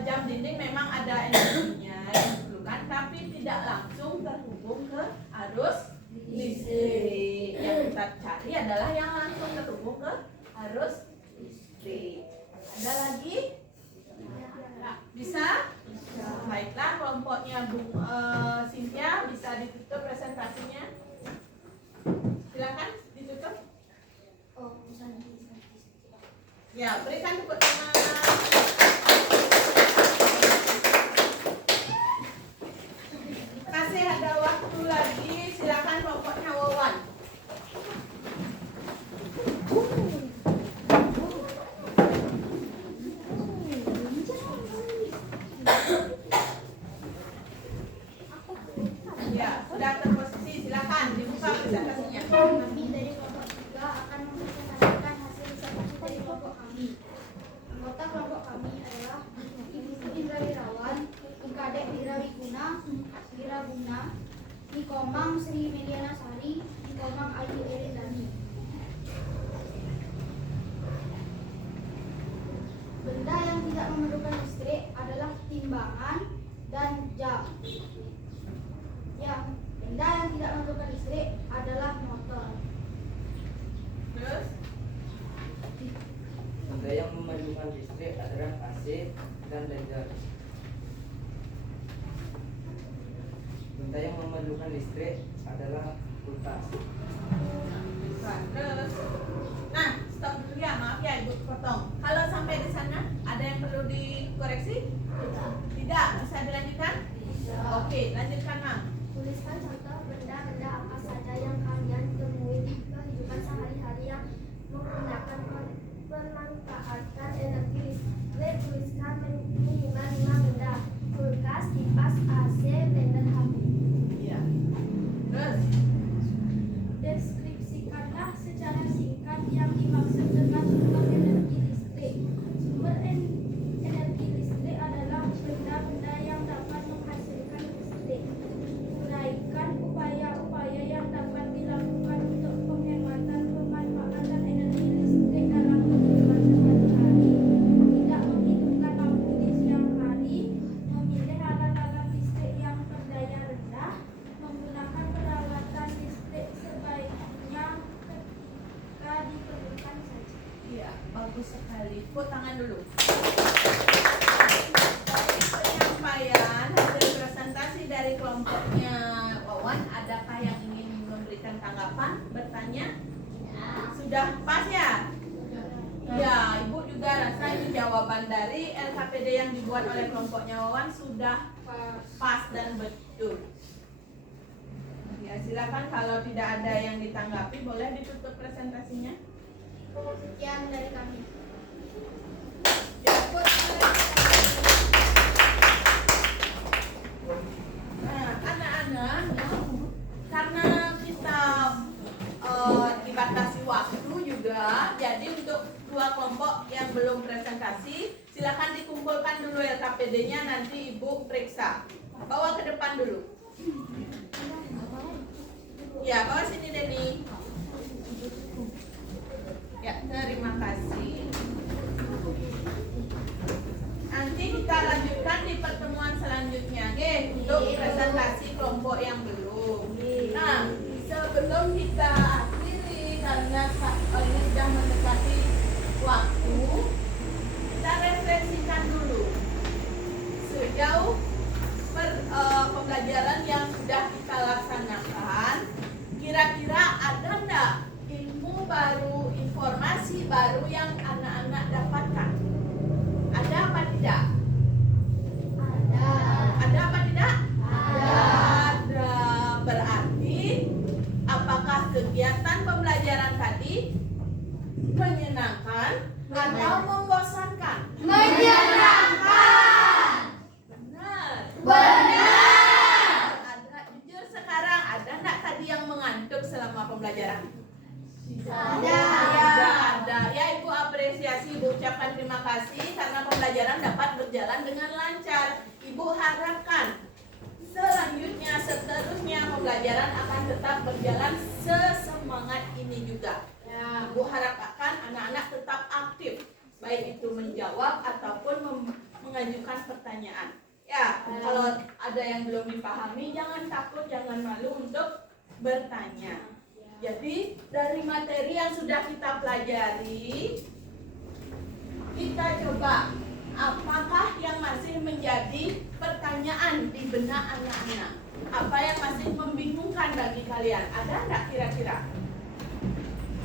jam dinding memang ada energinya yang diperlukan, tapi tidak langsung terhubung ke arus listrik. Yang kita cari adalah yang langsung terhubung ke arus listrik. Ada lagi? Bisa? Baiklah, kelompoknya Bung Cynthia bisa ditutup presentasinya. Silakan ditutup. Ya, berikan tepuk tangan. Kasih ada waktu lagi, silakan kelompoknya Wawan. Ya, sudah terposisi, silakan dibuka presentasinya. Kami dari kelompok 3 akan mempresentasikan hasil observasi dari kelompok kami. Anggota kelompok kami adalah Ibu Indra Wirawan, Kadek Wira Guna, Nikomang Sri Mediana Sari, Nikomang Ayu Erindani. Benda yang tidak memerlukan listrik adalah timbangan dan jam. Benda yang tidak memerlukan listrik adalah motor. Terus? Benda yang memerlukan listrik adalah AC dan blender. Benda yang memerlukan listrik adalah kulkas. Terus? Nah, stop dulu ya, maaf ya Ibu potong. Kalau sampai di sana ada yang perlu dikoreksi? Tidak. Bisa dilanjutkan? Oke, lanjutkan Mang. Tuliskan contoh benda-benda apa saja yang kalian temui di kehidupan sehari-hari yang menggunakan pemanfaatan energi listrik. Tuliskan minimal 5 benda: kulkas, kipas, AC, blender, HP. Iya. Terus? Deskripsikanlah secara singkat yang dimaksud dengan sumber energi listrik. Sumber energi listrik adalah benda-benda yang dapat menghasilkan listrik. Uraikan upaya-upaya yang dapat dilakukan untuk penghematan pemanfaatan energi listrik dalam kehidupan sehari-hari. Tidak menghidupkan lampu di siang hari, memilih alat-alat listrik yang berdaya rendah, menggunakan peralatan listrik sebaiknya ketika diperlukan saja. Iya, bagus sekali. Tepuk tangan dulu. Dari penyampaian hasil presentasi dari kelompoknya Wawan, adakah yang ingin memberikan tanggapan, bertanya? Sudah pas ya? Ya, Ibu juga rasa ini jawaban dari LKPD yang dibuat oleh kelompoknya Wawan sudah pas dan betul. Ya, silakan kalau tidak ada yang ditanggapi boleh ditutup presentasinya. Sekian dari kami. Ya, kasih. Silakan dikumpulkan dulu LKPD-nya, nanti Ibu periksa. Bawa ke depan dulu. Ya, bawa sini Denny. Ya, terima kasih. Nanti kita lanjutkan di pertemuan selanjutnya, oke? Untuk presentasi kelompok yang belum. Nah, sebelum kita akhiri karena ini sudah mendekati waktu, kita refleksikan dulu sejauh pembelajaran yang sudah kita laksanakan. Kira-kira ada enggak ilmu baru, informasi baru yang anak-anak dapatkan? Ada apa tidak? Ada. Ada apa tidak? Ada. Ada. Berarti apakah kegiatan pembelajaran tadi menyenangkan atau membosankan? Menyenangkan. Benar. Benar. Ada, jujur sekarang ada enggak tadi yang mengantuk selama pembelajaran? Ada. Ada. Ya, Ibu apresiasi, Ibu ucapkan terima kasih karena pembelajaran dapat berjalan dengan lancar. Ibu harapkan seterusnya pembelajaran akan tetap berjalan sesemangat ini juga. Ya, Ibu harapkan anak-anak tetap aktif, baik itu menjawab ataupun mengajukan pertanyaan. Ya, kalau ada yang belum dipahami, jangan takut, jangan malu untuk bertanya. Jadi dari materi yang sudah kita pelajari, kita coba apakah yang masih menjadi pertanyaan di benak anak-anak? Apa yang masih membingungkan bagi kalian? Ada enggak kira-kira?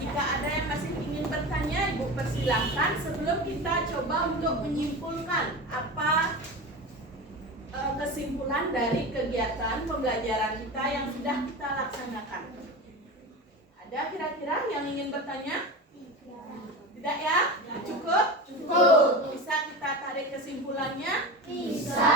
Jika ada yang masih ingin bertanya, Ibu persilahkan sebelum kita coba untuk menyimpulkan apa kesimpulan dari kegiatan pembelajaran kita yang sudah kita laksanakan. Ada kira-kira yang ingin bertanya? Tidak ya? Cukup? Cukup. Bisa kita tarik kesimpulannya? Bisa.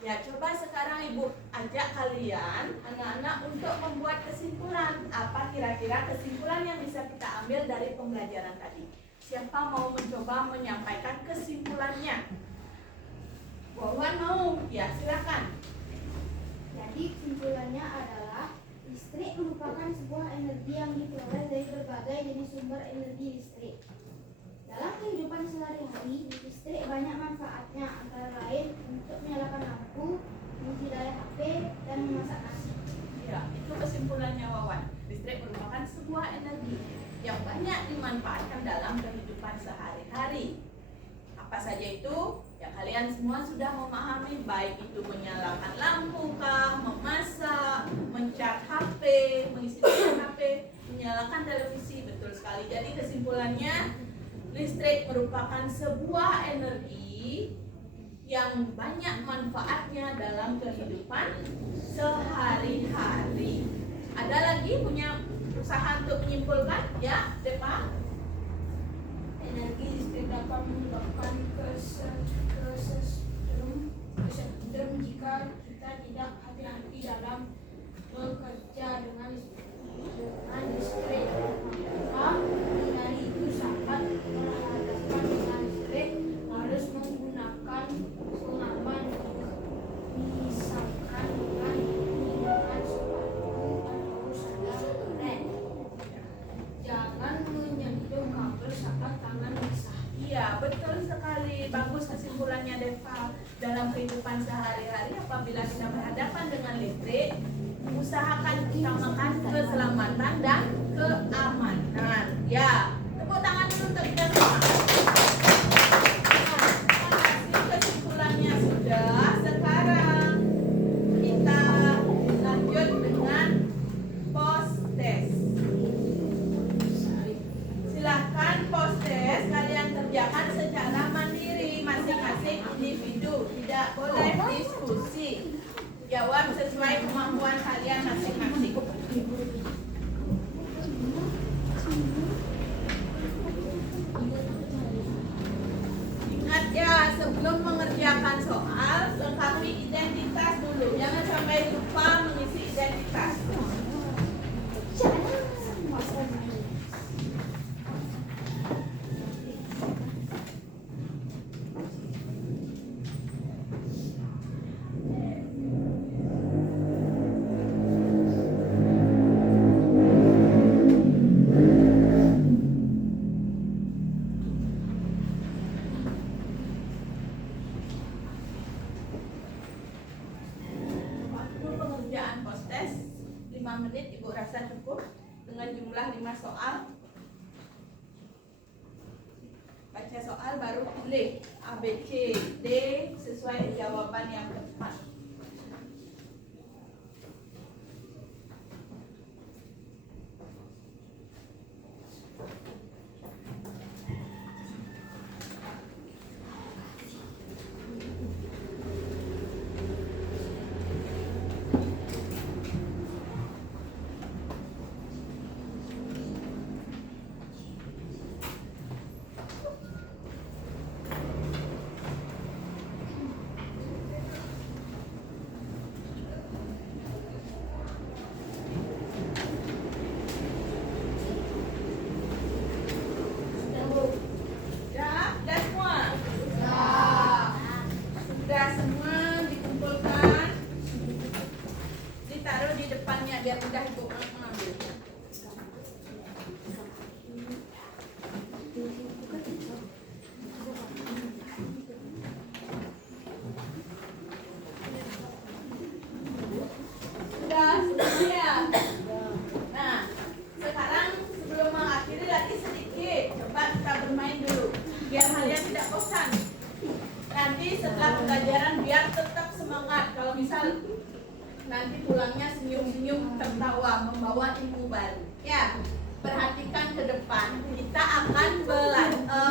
Ya, coba sekarang Ibu ajak kalian, anak-anak, untuk membuat kesimpulan. Apa kira-kira kesimpulan yang bisa kita ambil dari pembelajaran tadi? Siapa mau mencoba menyampaikan kesimpulannya? Wawan mau? Ya, silakan. Jadi kesimpulannya adalah listrik merupakan sebuah energi yang diperoleh dari berbagai jenis sumber energi listrik. Dalam kehidupan sehari-hari, listrik banyak manfaatnya, antara lain untuk menyalakan lampu, mengisi daya HP, dan memasak nasi. Ya, itu kesimpulannya Wawan. Listrik merupakan sebuah energi yang banyak dimanfaatkan dalam kehidupan sehari-hari. Apa saja itu? Ya, kalian semua sudah memahami, baik itu menyalakan lampu kah, memasak, mencharge HP, mengisi HP, menyalakan televisi. Betul sekali. Jadi kesimpulannya, listrik merupakan sebuah energi yang banyak manfaatnya dalam kehidupan sehari-hari. Ada lagi punya usaha untuk menyimpulkan? Ya, Depa? Energi listrik dapat menyebabkan kesetrum jika kita tidak hati-hati dalam bekerja dengan listrik. Maka dari itu sangat berhadapan dengan listrik harus menggunakan pengaman, misalkan dengan menggunakan sepatu atau sandal keren. Jangan menyentuh kabel saat tangan basah. Iya, betul sekali. Bagus kesimpulannya Deva. Dalam kehidupan sehari-hari apabila kita berhadapan dengan listrik, usahakan utamakan keselamatan dan keamanan. Ya, tepuk tangan dulu untuk kita semua. Terima kasih, kesimpulannya sudah. Sekarang kita lanjut dengan post test. Silahkan post test kalian kerjakan secara mandiri, masing-masing individu, tidak boleh diskusi. Jawab sesuai kemampuan kalian masing-masing. Ingat ya, sebelum mengerjakan soal, lengkapi identitas dulu. Jangan sampai lupa mengisi identitas. 5 menit Ibu rasa cukup dengan jumlah 5 soal. Baca soal baru pilih A, B, C, D sesuai jawaban yang tepat. Sudah semua? Sudah semua dikumpulkan, ditaruh di depannya biar mudah Ibu mengambilnya. Sudah semuanya. Nah, sekarang sebelum mengakhiri lagi sedikit, coba kita bermain dulu biar kalian tidak bosan. Nanti setelah pembelajaran biar tetap semangat. Kalau misal nanti pulangnya senyum-senyum tertawa membawa ilmu baru. Ya, perhatikan ke depan. Kita akan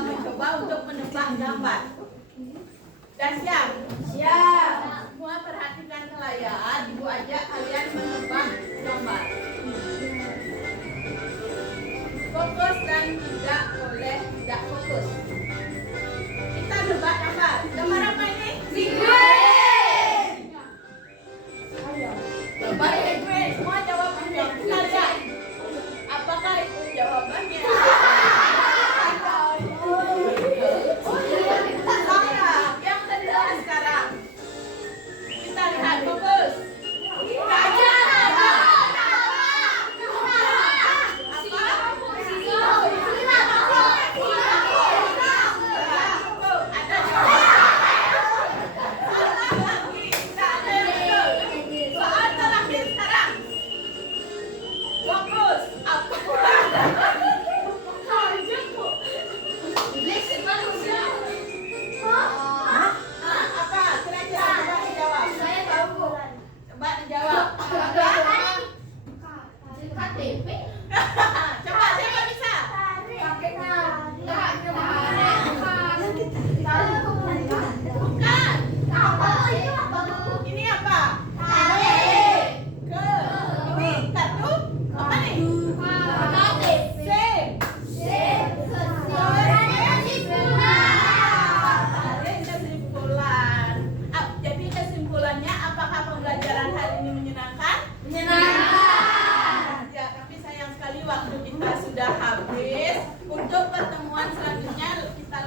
mencoba untuk menebak gambar. Dan siap? Siap. Semua perhatikan ke layar. Ibu ajak kalian menebak gambar. Fokus dan tidak boleh tidak fokus. Kita nebak gambar. Gambar apa ini? Penguin. Gambar penguin. Semua jawab penguin. Kita lihat. Apakah itu jawabannya? Salah. Yang kedua sekarang. Kita lihat. Fokus.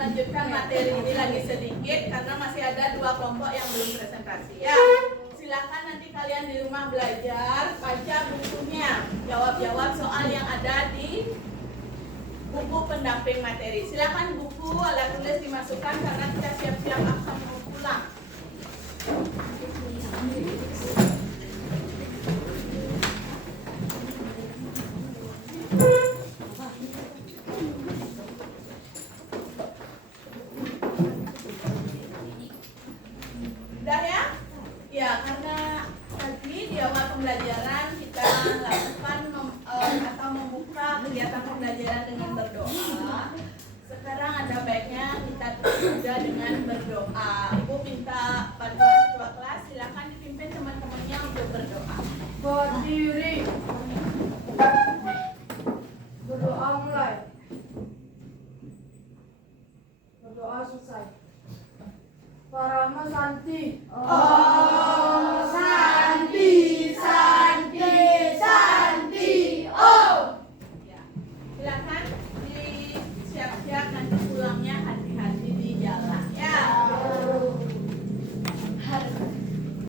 Lanjutkan materi ini lagi sedikit karena masih ada 2 kelompok yang belum presentasi ya. Silakan nanti kalian di rumah belajar, baca bukunya, jawab-jawab soal yang ada di buku pendamping materi. Silakan buku alat tulis dimasukkan karena kita siap-siap akan mau pulang. Udah ya? Ya, karena tadi di awal pembelajaran kita lakukan atau membuka kegiatan pembelajaran dengan berdoa. Sekarang ada baiknya kita juga dengan berdoa. Ibu minta bantuan ketua kelas, silakan dipimpin teman-temannya untuk berdoa. Berdiri.